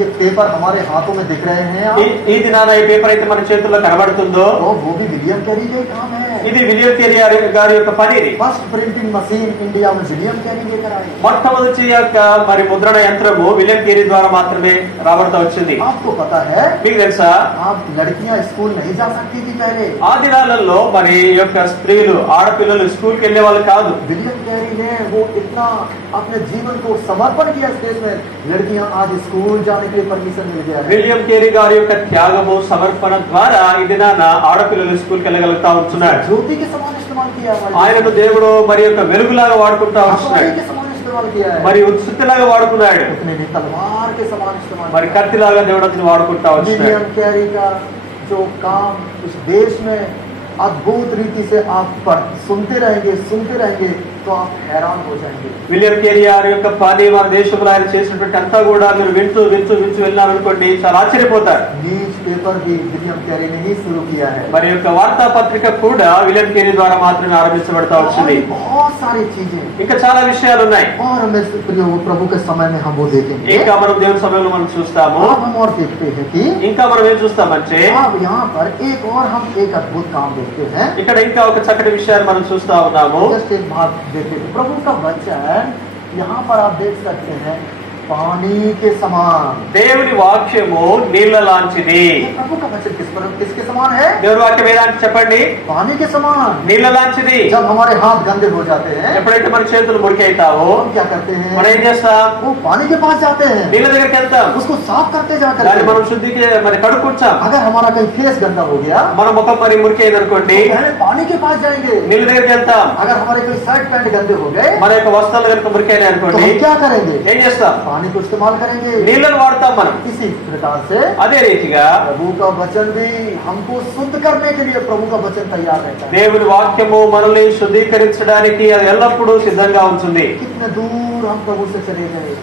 ये पेपर हमारे हाथों में दिख रहे हैं ఈ దినాన ఈ పేపర్ అయితే మన చేతుల్లో కనబడుతుందో तो वो भी विलियम कैरी का ही काम है। ఇది విలియం కేరీ గారి యొక్క పని. ఇది फर्स्ट प्रिंटिंग मशीन इंडिया में विलियम कैरी लेकर आए। మొట్టమొదటి యొక్క మరి ముద్రణ యంత్రము విలియం కేరీ ద్వారా మాత్రమే రాబడతా వచ్చింది. आपको पता है, మీకు తెలుసా, आप लड़कियां स्कूल नहीं जा सकती थी पहले। ఆ దినాలలో మరి ఈ యొక్క స్త్రీలు, ఆడపిల్లలు స్కూల్కి వెళ్లే వాళ్ళు కాదు. विलियम कैरी ने वो इतना अपने जीवन को समर्पण किया इस देश में, लड़कियां आज स्कूल जाने के लिए परमिशन मिल गया है। విలియం కేరీ గారి యొక్క త్యాగము, సమర్పణ ద్వారా ఈ దినాన ఆడపిల్లలు స్కూల్కి వెళ్ళగలుగుతా ఉంటున్నాడు. ज्योति के समान इस्तेमाल किया है, ఆయనను దేవుడు మరి యొక్క వెలుగులాగా వాడుకుంటా हथौड़ी ఉంటున్నాడు. के समान इस्तेमाल किया है। మరి ఉత్సుకలాగా వాడుకున్నాడు. उसने भी तलवार के समान इस्तेमाल మరి किया। కత్తిలాగా దేవుడు అతను వాడుకుంటా వచ్చినాడు. विलियम कैरी का जो काम इस देश में अद्भुत रीति से आप सुनते रहेंगे तो आप हैरान हो जाएंगे। విలియం కేరీ గారి యొక్క పని మన దేశంలో ఆయన చేసినటువంటి అంతా కూడా మీరు వింటూ వెళ్ళారనుకోండి, చాలా ఆశ్చర్యపోతారు. न्यूज पेपर भी विलियम कैरी ने ही शुरू किया है। మరి యొక్క వార్తాపత్రిక కూడా విలియం కేరీ ద్వారా మాత్రమే ఆరంభించబడతా వచ్చింది. और बहुत सारी चीजें ఇంకా చాలా విషయాలు ఉన్నాయి. और हमें प्रभु के समय में हम वो देखेंगे। ఇంకా మనం దేవుని సమయంలో మనం చూస్తాము. अब हम और देखते हैं कि ఇంకా మనం ఏం చూస్తామంటే अब यहाँ पर हम एक अद्भुत काम देखते हैं। ఇక్కడ ఇంకా ఒక చక్కటి విషయాన్ని మనం చూస్తా ఉన్నాము. जस्ट एक बात देखते हैं, प्रभु का वचन यहाँ पर आप देख सकते हैं पानी के समान। దేవుని వాక్యము నీళ్ళ లాంటిది. ये प्रभु का वचन किसके समान है? దేవుని వాక్యం ఏదంటే చెప్పండి, पानी के समान। నీళ్ళ లాంటిది. जब हमारे हाथ गंदे हो जाते हैं ఎప్పుడైతే మన చేతులు మురికి అవుతావో हम क्या करते మనం हैं? ఏం చేస్తాం, वो पानी के पास जाते हैं, నీళ్ళ దగ్గరికి వెళ్తాం, उसको साफ करते जाकर దాన్ని మనం శుద్ధికి మరి కడుక్కుంటాం. अगर हमारा कहीं फेस गंदा हो गया మన ముఖం మరి మురికి అయిందనుకోండి, तो पहले पानी के पास जाएंगे। నీళ్ళ దగ్గరికి వెళ్తాం. अगर हमारे कोई शर्ट पैंट गंदे हो गए మన యొక్క వస్త్రాలు కనుక మురికి అయినాయి तो అనుకోండి, हम क्या करेंगे? ఏం చేస్తాం, पानी को इस्तेमाल करेंगे। నీళ్ళను వాడతాం మనం. इसी प्रकार से అదే రీతిగా प्रभु का वचन भी हमको शुद्ध करने के लिए प्रभु का वचन तैयार रहता है। దేవుని వాక్యము మనల్ని శుద్ధీకరించడానికి అది ఎల్లప్పుడూ సిద్ధంగా ఉంటుంది. कितने दूर हम प्रभु से चले गए,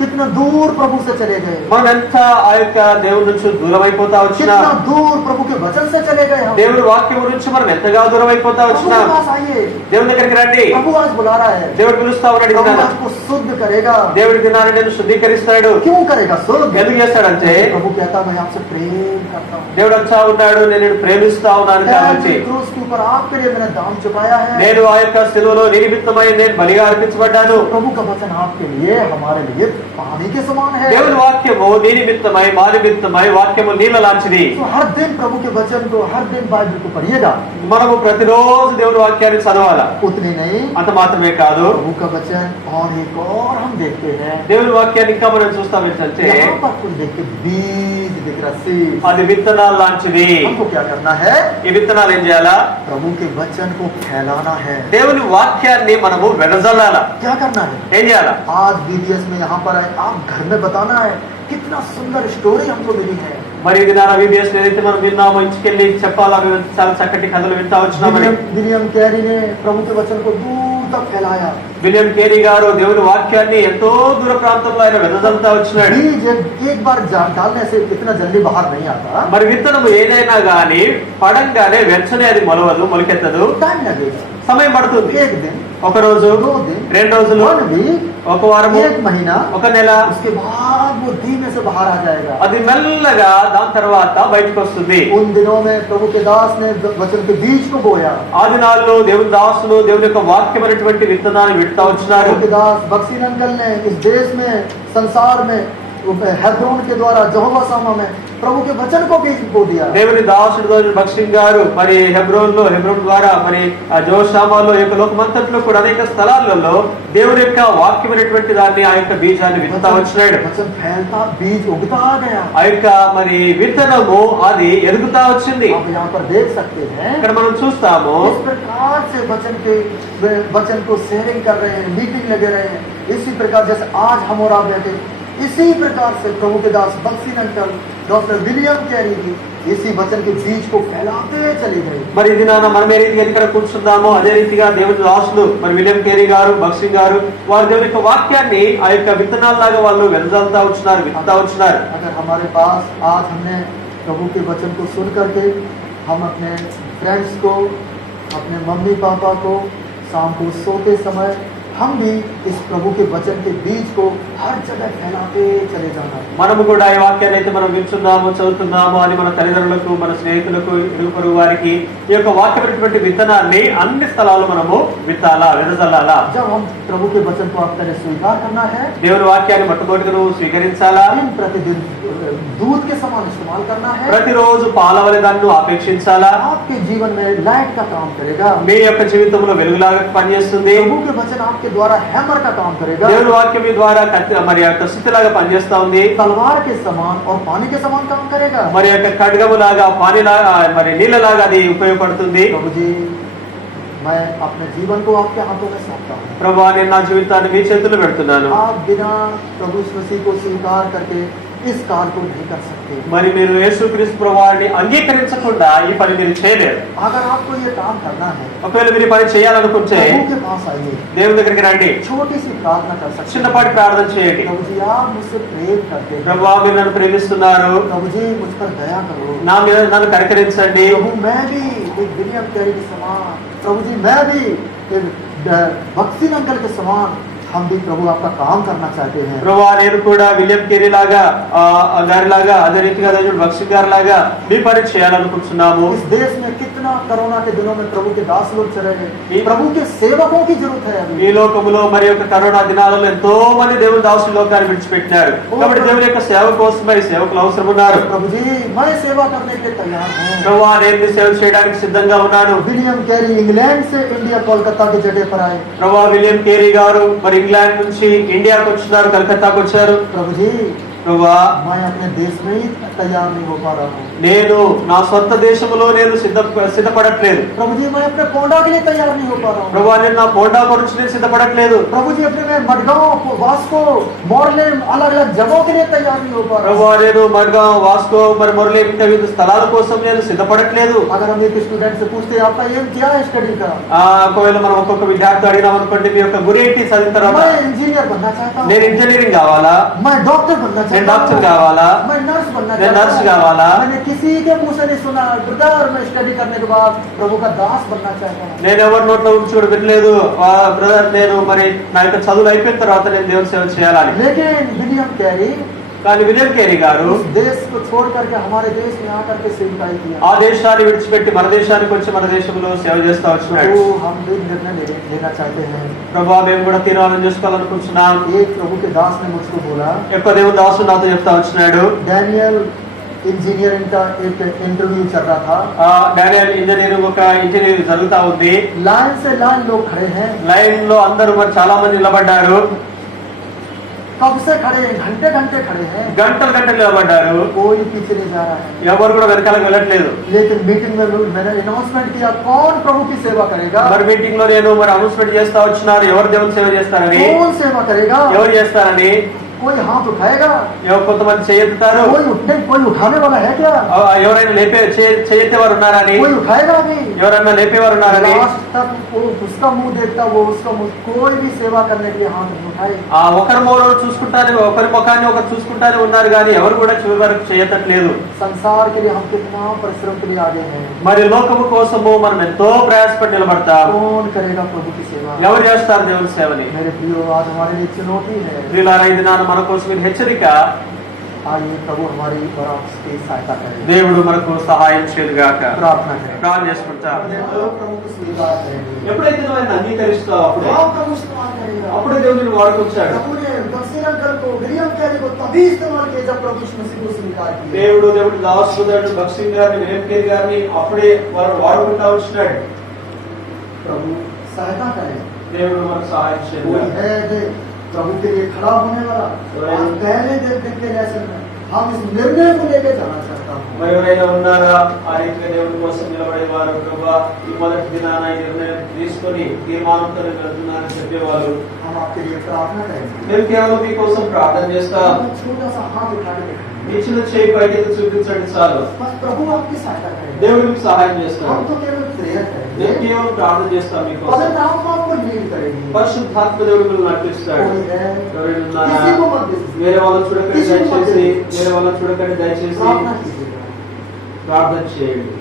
कितना दूर प्रभु से चले गए, మనం ఎంత ఆ యొక్క దేవుడి నుంచి దూరం అయిపోతా వచ్చినా, कितना दूर प्रभु के वचन से चले गए हम। దేవుడి వాక్యం నుంచి మనం ఎంతగా దూరం అయిపోతా प्रभु వచ్చినా, के पास आइए, దేవుని దగ్గరికి రండి. प्रभु आज बुला रहा है, దేవుడు పిలుస్తా ఉన్నాడు. प्रभु దినాన आपको शुद्ध करेगा। దేవుడి దినాన్ని నేను శుద్ధీకరిస్తాడు. क्यों करेगा शुद्ध? ఎందుకు చేస్తాడంటే प्रभु कहता मैं आपसे प्रेम करता हूँ। దేవుడు వచ్చా ఉన్నాడు, నేను నిన్ను ప్రేమిస్తా ఉన్నాను కాబట్టి, क्रूस के ऊपर आपके लिए मैंने दाम चुकाया है। నేను ఆ యొక్క శిలువలో నిమిత్తమై నేను బలిగా అర్పించబడ్డాను. प्रभु का वचन आपके लिए, हमारे लिए पानी के समान है। దేవుని వాక్యము నీ నిమిత్తమై మా నిమిత్తమై వాక్యము నీళ్ళ లాంటిది. तो हर दिन प्रभु के वचन को, हर दिन बाइबल को पढ़िएगा। మనము ప్రతిరోజు దేవుని వాక్యాన్ని చదవాలా. उतनी नहीं, అంత మాత్రమే కాదు, प्रभु का वचन और एक और हम देखते हैं, దేవుని వాక్యాన్ని ఇంకా మనం చూస్తాం ఏంటంటే यहाँ पर कुछ देखते बीज दिख रहा, seed। అది విత్తనాలు లాంటివి. हमको क्या करना है? ఈ విత్తనాలు ఏం చేయాలా? प्रभु के वचन को फैलाना है। దేవుని వాక్యాన్ని మనము వెదజల్లాలా. क्या करना है? ఏం చేయాలా? आज बीबीएस में यहाँ पर आए, आप घर में बताना है कितना सुंदर स्टोरी हमको मिली है। మరి ఇది నా VBS ఏదైతే మనం విన్నామో ఇంటికెళ్ళి చెప్పాలా, మేము చాలా చక్కటి కథలు వింటా వచ్చినామని. विलियम कैरी ने प्रभु के वचन को दूर तक फैलाया। విలియం కేరీ గారు దేవుని వాక్యాన్ని ఎంతో దూర ప్రాంతంలో ఆయన వెదజల్లుతా వచ్చినాడు. बीज एक बार डालने से इतना जल्दी बाहर नहीं आता, మరి విత్తనము ఏదైనా గానీ పడంగానే వెంటనే అది మొలవదు, మొలకెత్తదు, टाइम लगेगा। సమయం పడుతుంది. एक दिन, ఒక రోజు, 2 दिन, 2 రోజులు, 1 week, ఒక వారము, 1 महीना, ఒక నెల, उसके बाद वो धीमे से बाहर आ जाएगा। అది మెల్లగా దాని తర్వాత బయటకు వస్తుంది. उन दिनों में प्रभु के दास ने वचन के बीज को बोया। ఆ దినాల్లో దేవుని దాసులు దేవుని యొక్క వాక్యమైనటువంటి విత్తనాన్ని విడుతా వచ్చినారు. प्रभु के दास बक्सी अंकल ने इस देश में, संसार में, हेब्रोन के द्वारा, यहोवा सामा में प्रभु के वचन को बीज बो दिया। దేవుని దాసుడు భక్సింగ్ గారు మరి హెబ్రోన్ ద్వారా మరి జోషామాలో యొక్క లోకమంతట్లో కూడా అనేక స్థలాలలో దేవుని యొక్క వాక్యమైనటువంటి దాన్ని ఆ యొక్క బీజాన్ని విత్తుతా వచ్చినాడు. वचन फैलता, बीज उगता गया। ఆ యొక్క మరి విత్తనము అది ఎదుగుతా వచ్చింది. आप यहाँ पर देख सकते हैं, ఇక్కడ మనం చూస్తాము इस प्रकार से वचन को शेयरिंग कर रहे हैं, मीटिंग लगे रहे हैं। इसी प्रकार जैसे आज हम और आप बैठे, इसी प्रकार से प्रभु के दास Bakshi uncle, doctor William Carey ji इसी वचन के बीज को फैलाते चले गए। మరి ఇది మనం ఏ రీతిగా ఇక్కడ కూర్చుందామో అదే రీతిగా దేవుని దాసులు మరి విలియం కేరీ గారు, బక్సింగ్ గారు వారు దేవుని యొక్క వాక్యాన్ని ఆ యొక్క విత్తనాల్లాగా వాళ్ళు వెదజల్లుతా వచ్చినారు, విత్తుతా వచ్చినారు. अगर हमारे पास आज हमने प्रभु के वचन को सुन करके हम अपने फ्रेंड्स को, अपने मम्मी पापा को शाम को सोते समय हम भी इस प्रभु के वचन के बीज को हर जगह फैलाते चले जाना। మనము కూడా ఈ వాక్యాన్ని అయితే మనం వింటున్నాము, చదువుతున్నాము అని మన తల్లిదండ్రులకు, మన స్నేహితులకు, ఇరుగు పొరుగు వారికి ఈ యొక్క వాక్యమైనటువంటి విత్తనాన్ని అన్ని స్థలాల్లో మనము విత్తాలా, వెదజల్లాలా. जब हम प्रभु के वचन को आप पहले स्वीकार करना है, దేవుని వాక్యాన్ని మొట్టమొదటిగా నువ్వు స్వీకరించాలా. प्रतिदिन दूध के समान इस्तेमाल करना है। ప్రతిరోజు పాలవలె దాన్ని నువ్వు అపేక్షించాలా. आपके जीवन में लाइट का काम करेगा। మీ యొక్క జీవితంలో వెలుగులాగా పనిచేస్తుంది. प्रभु के वचन आपके द्वारा हैमर का काम करेगा। దేవుని వాక్యం మీ ద్వారా మరి యొక్క స్థితిలాగా పనిచేస్తా ఉంది. तलवार के समान और पानी के समान काम करेगा। మరి యొక్క ఖడ్గములాగా, పానిలాగా, మరి నీళ్ళలాగా అది ఉపయోగపడుతుంది. प्रभु जी, मैं अपने जीवन को आपके हाथों में सौंपता हूँ। ప్రభువా నేను నా జీవితాన్ని మీ చేతుల్లో పెడుతున్నాను. आप बिना प्रभु मसीह को स्वीकार करके इस कार्य को नहीं कर सकते। మరి మీరు యేసుక్రీస్తు ప్రభువారిని అంగీకరించకుండా ఈ పని మీరు చేయలేరు. अगर आपको ये काम करना है, ఒకవేళ మీరు ఈ పని చేయాలనుకుంటే प्रभु के पास आइए, దేవుని దగ్గరికి రండి, छोटी सी प्रार्थना कर सकते हैं। చిన్నపాటి ప్రార్థన చేయండి. प्रभु जी, आप मुझसे प्रेम करते हैं। ప్రభువా మీరు నన్ను ప్రేమిస్తున్నారు, प्रभु जी, मुझ पर दया करो। నా మీద నన్ను కనికరించండి. प्रभु मैं भी एक विलियम कैरी के समान, प्रभु जी मैं भी एक बक्सी अंकल के समान, हम भी प्रभु आपका काम करना चाहते हैं। ప్రభువా నేను కూడా విలియం కేరీ లాగా గారిలాగా అదే రీతిగా బక్సింగ్ గారి లాగా మీ పని చేయాలనుకుంటున్నాము. इस देश में कितना कोरोना के दिनों में प्रभु के दास लोग चले गए, प्रभु के सेवकों की जरूरत है अभी। ఈ లోకములో మరి యొక్క కరోనా దినాలలో ఎంతో మంది దేవుని దాసులు లోకాన్ని విడిచిపెట్టినారు. కాబట్టి దేవుని యొక్క సేవ కోసమై సేవకులు అవసరం ఉన్నారు. प्रभु जी मैं सेवा करने के लिए तैयार हूँ। ప్రభువా నేను మీ సేవ చేయడానికి సిద్ధంగా ఉన్నాను. विलियम कैरी इंग्लैंड से इंडिया कोलकाता के जगह पर आए। ప్రభువా విలియం కేరీ గారు మరి ఇంగ్లాండ్ నుంచి ఇండియాకి వచ్చినారు, కలకత్తాకు వచ్చారు. प्रभु जी ప్రభువా मैं अपने देश में ही तैयार नहीं हो पा रहा हूँ। నేను నా సొంత దేశంలో నేను సిద్ధపడట్లేదు. प्रभु जी मैं अपने कोंडा के लिए तैयार नहीं हो पा रहा हूँ। ప్రభువా నేను నా పోండా గురించి నేను సిద్ధపడట్లేదు. प्रभु जी अपने में मडगांव, वास्को, मोरले अलग अलग जगहों के लिए तैयार नहीं हो पा रहा हूँ। ప్రభువా నేను మడ్గాం, వాస్కో మరి మురళి ఇంకా వివిధ స్థలాల కోసం నేను సిద్ధపడట్లేదు. अगर हम एक स्टूडेंट से पूछते हैं आपका एम क्या है स्टडी का, ఒకవేళ మనం ఒక్కొక్క విద్యార్థి అడిగినాం అనుకోండి మీ యొక్క గురి ఏంటి చదివిన తర్వాత, मैं इंजीनियर बनना चाहता हूँ, నేను ఇంజనీరింగ్ కావాలా, मैं डॉक्टर बनना నేను चाहता డాక్టర్ हूँ, కావాలా, मैं नर्स बनना నేను चाहता నర్స్ हूँ। కావాలా, मैंने किसी के मुंह से नहीं सुना ब्रदर मैं स्टडी करने के बाद प्रभु का दास बनना चाहता हूँ। నేను ఎవరి నోట్లో ఉంచి కూడా వినలేదు బ్రదర్ నేను మరి నా యొక్క చదువులు అయిపోయిన తర్వాత నేను దేవుని సేవ చేయాలని. लेकिन विलियम कैरी కానీ విలియం కేరీ గారు उस देश को छोड़ करके हमारे देश में आकर के सेवकाई किया। ఆ దేశాన్ని విడిచిపెట్టి మన దేశానికి వచ్చి మన దేశంలో సేవ చేస్తా వచ్చినాడు. तो हम भी निर्णय लेना चाहते हैं। ప్రభా మేము కూడా తీర్మానం చేసుకోవాలనుకుంటున్నాం. एक प्रभु के दास ने मुझको बोला, ఎక్కువ దేవుని దాసుడు నాతో చెప్తా వచ్చినాడు. डैनियल इंजीनियरिंग का एक इंटरव्यू चल रहा था। డానియల్ ఇంజనీరింగ్ ఒక ఇంటర్వ్యూ జరుగుతా ఉంది. लाइन से लाइन लोग खड़े हैं, లైన్ లో అందరూ మరి చాలా మంది నిలబడ్డారు. कब से खड़े हैं, घंटे घंटे खड़े हैं, గంటలు గంటలు నిలబడ్డారు. कोई पीछे नहीं जा रहा है। ఎవరు కూడా వెనకాలకు వెళ్ళట్లేదు. लेकिन मीटिंग में मैंने अनाउंसमेंट किया, कौन प्रभु की सेवा करेगा, మరి మీటింగ్ లో నేను మరి అనౌన్స్మెంట్ చేస్తా వచ్చినారు ఎవరు దేవుని సేవ చేస్తారని, कौन सेवा करेगा। ఎవరు చేస్తారని. कोई हाथ उठाएगा, కొంతమంది చేయెత్తుతారు. कोई उठाने वाला है क्या, ఎవరైనా చేయెత్తేవారు ఉన్నారని, कोई उठाएगा नहीं। ఎవరైనా లేపేవారు ఉన్నారని. लास्ट तक वो उसका मुंह देखता, वो उसका मुंह, कोई भी सेवा करने के लिए हाथ नहीं उठाए। ఒకరి మూడు చూసుకుంటానే ఒకరి ముఖాన్ని ఒకరు చూసుకుంటానే ఉన్నారు కానీ ఎవరు కూడా చివరి వరకు చేయట్లేదు. संसार के लिए हम कितना परिश्रम के लिए आगे हैं। మరి లోకము కోసము మనం ఎంతో ప్రయాసపడి నిలబడతాం. कौन करेगा प्रभु की सेवा, ఎవరు చేస్తారు దేవుని సేవని. मेरे प्रियो, आज हमारे लिए चुनौती है। ప్రియులారా, ఈ దినాన మన కోసం ఇది హెచ్చరిక. आइए प्रभु हमारी की सहायता करे, దేవుడు మనకు సహాయం చేయదుగాక. प्रार्थना करें। ప్రార్థన చేసుకుంటాం. प्रभु को स्वीकार करेंगे, ఎప్పుడైతే నువ్వు ఆయన అంగీకరిస్తావు అప్పుడే प्रभु इस्तेमाल करेगा। అప్పుడే దేవుడిని వాడుకొచ్చాడు. प्रभु ने दक्षिण अंकल को, विलियम कैरी को तभी इस्तेमाल किया जब प्रभु यीशु मसीह को स्वीकार किया। దేవుడు దాసుడు భక్సింగ్ గారిని విలియం కేరీ గారిని అప్పుడే వారు వాడుకుంటా వచ్చినాడు. प्रभु सहायता करें। దేవుడు మనకు సహాయం कोई చేయదుగాక. है प्रभु के लिए खड़ा होने वाला, और पहले दिन के लेसन में हम इस निर्णय को लेकर जाना चाहता हूँ। మరి ఎవరైనా ఉన్నారా ఆ రీతిగా దేవుడి కోసం నిలబడేవారు? ప్రభువా, ఈ మొదటి దినాన ఈ నిర్ణయం తీసుకొని తీర్మానంతో నేను వెళ్తున్నానని చెప్పేవారు. हम आपके लिए प्रार्थना करेंगे। మేము కేవలం మీకోసం ప్రార్థన చేస్తాం. छोटा सा हाथ उठा के देखेंगे, ఇచ్చిన చేయి పైకి చూపించండి చాలు. बस प्रभु आपकी सहायता करेंगे। దేవుడు మీకు సహాయం చేస్తాడు. हम तो केवल प्रेयर నేను करेंगे, కేవలం ప్రార్థన చేస్తాం మీకోసం. पवित्र आत्मा आपको लीड करेगी। పరిశుద్ధాత్మ దేవుడు మిమ్మల్ని నడిపిస్తాడు. कोई है, ఎవరైనా ఉన్నారా? किसी को मत दीजिए, వేరే వాళ్ళని చూడకండి దయచేసి. వేరే వాళ్ళని చూడకండి దయచేసి. प्रार्थना कीजिएगा। ప్రార్థన చేయండి.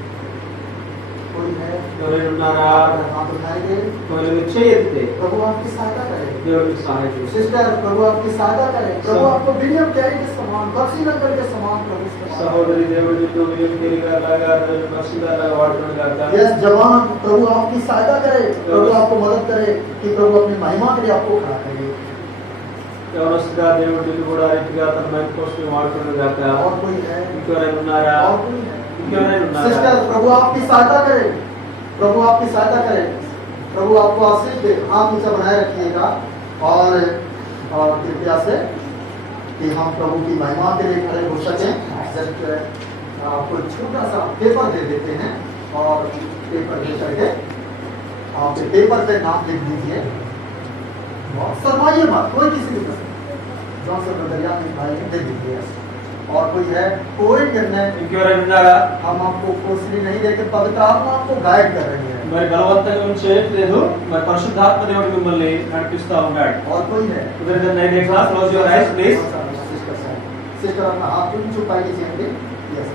कोई है, ఎవరైనా ఉన్నారా? अगर हाथ उठाएंगे, ఒకవేళ మీరు చేయెత్తితే प्रभु आपकी सहायता करें। దేవుడు మీకు సహాయం చేస్తాడు. सिस्टर, प्रभु आपकी सहायता करें। प्रभु आपको विलियम कैरी के समान, बक्सी नगर के समान प्रभु इस्तेमाल करें। సహోదరి దేవుడు నిన్ను విలియం కేరీ గారిలాగా పక్షిదారులాగా వాడుకునేలాగా. यस जवान, प्रभु आपकी सहायता करे, प्रभु आपको मदद करे कि प्रभु अपनी महिमा के लिए आपको खड़ा करे। యవనస్తుగా దేవుడు నిన్ను కూడా ఆ రీతిగా తన మహిమ కోసం వాడుకునేలాగా. और कोई है, ఇంకెవరైనా ఉన్నారా? और कोई है, ఇంకెవరైనా ఉన్నారా? सिस्टर, प्रभु आपकी सहायता करे, प्रभु आपकी सहायता करे, प्रभु आपको आशीष दे। हाथ नीचे बनाए रखिएगा और कृपया से कि हम प्रभु की महिमा के लिए खड़े हो सकें। जस्ट आपको छोटा सा पेपर दे देते हैं और पेपर दे करके आप पेपर पे नाम लिख दीजिए। शर्माइए मत, कोई किसी भी जॉनसन बदरिया में भाई दे दीजिए। और कोई है, कोई निर्णय ఇంకెవరైనా ఉన్నారా? हम आपको फोर्सली नहीं देते, पवित्र आत्मा आपको गाइड कर रही है। మరి బలవంతంగా ఏం చేయట్లేదు. మరి పరిశుద్ధాత్మ దేవుడు మిమ్మల్ని నడిపిస్తా ఉన్నాడు. और कोई है, उधर इधर नहीं देखना. Close your eyes please. Sister अपना हाथ छुपाई कीजिए। यस।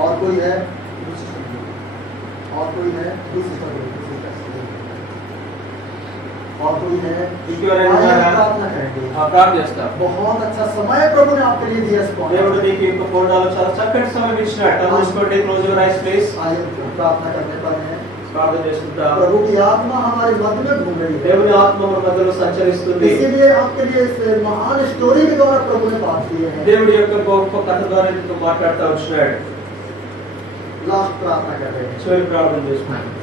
और कोई है, और कोई है, और कोई है, ఇంకెవరైనా आइए ఉన్నారా? प्रार्थना करेंगे। ప్రార్థన చేస్తాం. बहुत अच्छा समय प्रभु ने आपके लिए दिया। దేవుడు నీకు ఇంక పోవడాలు చాలా చక్కటి సమయం ఇచ్చినాడు. కళ్ళు మూసుకోండి. Close your eyes please. आइए प्रार्थना करने पर है। ప్రార్థన చేసుకుంటాం. प्रभु की आत्मा हमारे मध्य में घूम रही है, దేవుని ఆత్మ మన మధ్యలో సంచరిస్తుంది. इसीलिए आपके लिए इस महान स्टोरी के द्वारा प्रभु ने बात की है। దేవుడి యొక్క గొప్ప కథ ద్వారా నీతో మాట్లాడుతూ వచ్చినాడు. लास्ट प्रार्थना कर रहे हैं। చివరి ప్రార్థన చేసుకుంటాం.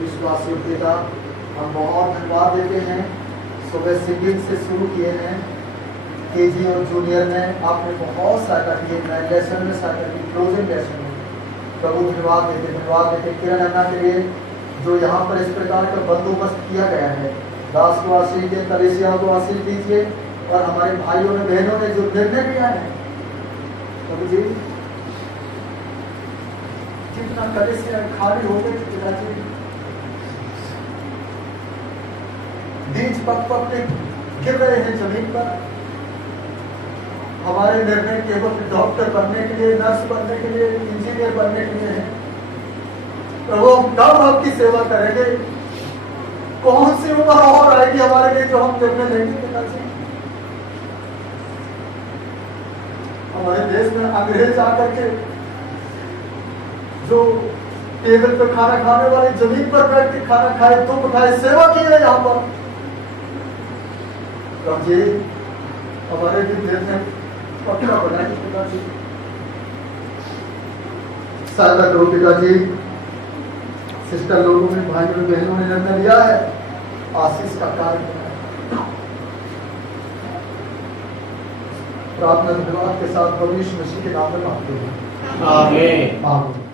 विश्वास योग्यता हम बहुत धन्यवाद देते हैं। सुबह सिंगिंग से शुरू किए हैं, केजी और जूनियर में आपने बहुत सहायता की है, नए लेसन में सहायता की, क्लोजिंग लेसन में प्रभु धन्यवाद देते किरण अन्ना के लिए जो यहाँ पर इस प्रकार का बंदोबस्त किया गया है। दास को आशीष दे, कलेसिया को आशीष दीजिए और हमारे भाइयों ने बहनों ने जो निर्णय लिया है प्रभु जी, जितना कलेसिया खाली हो गए पिताजी, बीज पक के गिर रहे हैं जमीन पर। हमारे निर्णय केवल डॉक्टर बनने के लिए, नर्स बनने के लिए, इंजीनियर बनने के लिए है। प्रभु हम कब आपकी सेवा करेंगे? कौन सी उम्र और आएगी हमारे लिए जो हम निर्णय लेंगे पिताजी? हमारे देश में अंग्रेज आकर के जो टेबल पे खाना खाने वाले जमीन पर बैठ के खाना खाए, दुख उठाए, सेवा की है यहाँ पर। अब ये हमारे भी देश में पक्का बनाए पिताजी, सहायता करो पिताजी। सिस्टर लोगों में, भाइयों बहनों ने निर्णय लिया है, आशीष का कार्य प्रार्थना धन्यवाद के साथ प्रभु यीशु मसीह के नाम में मांगते हैं, आमीन।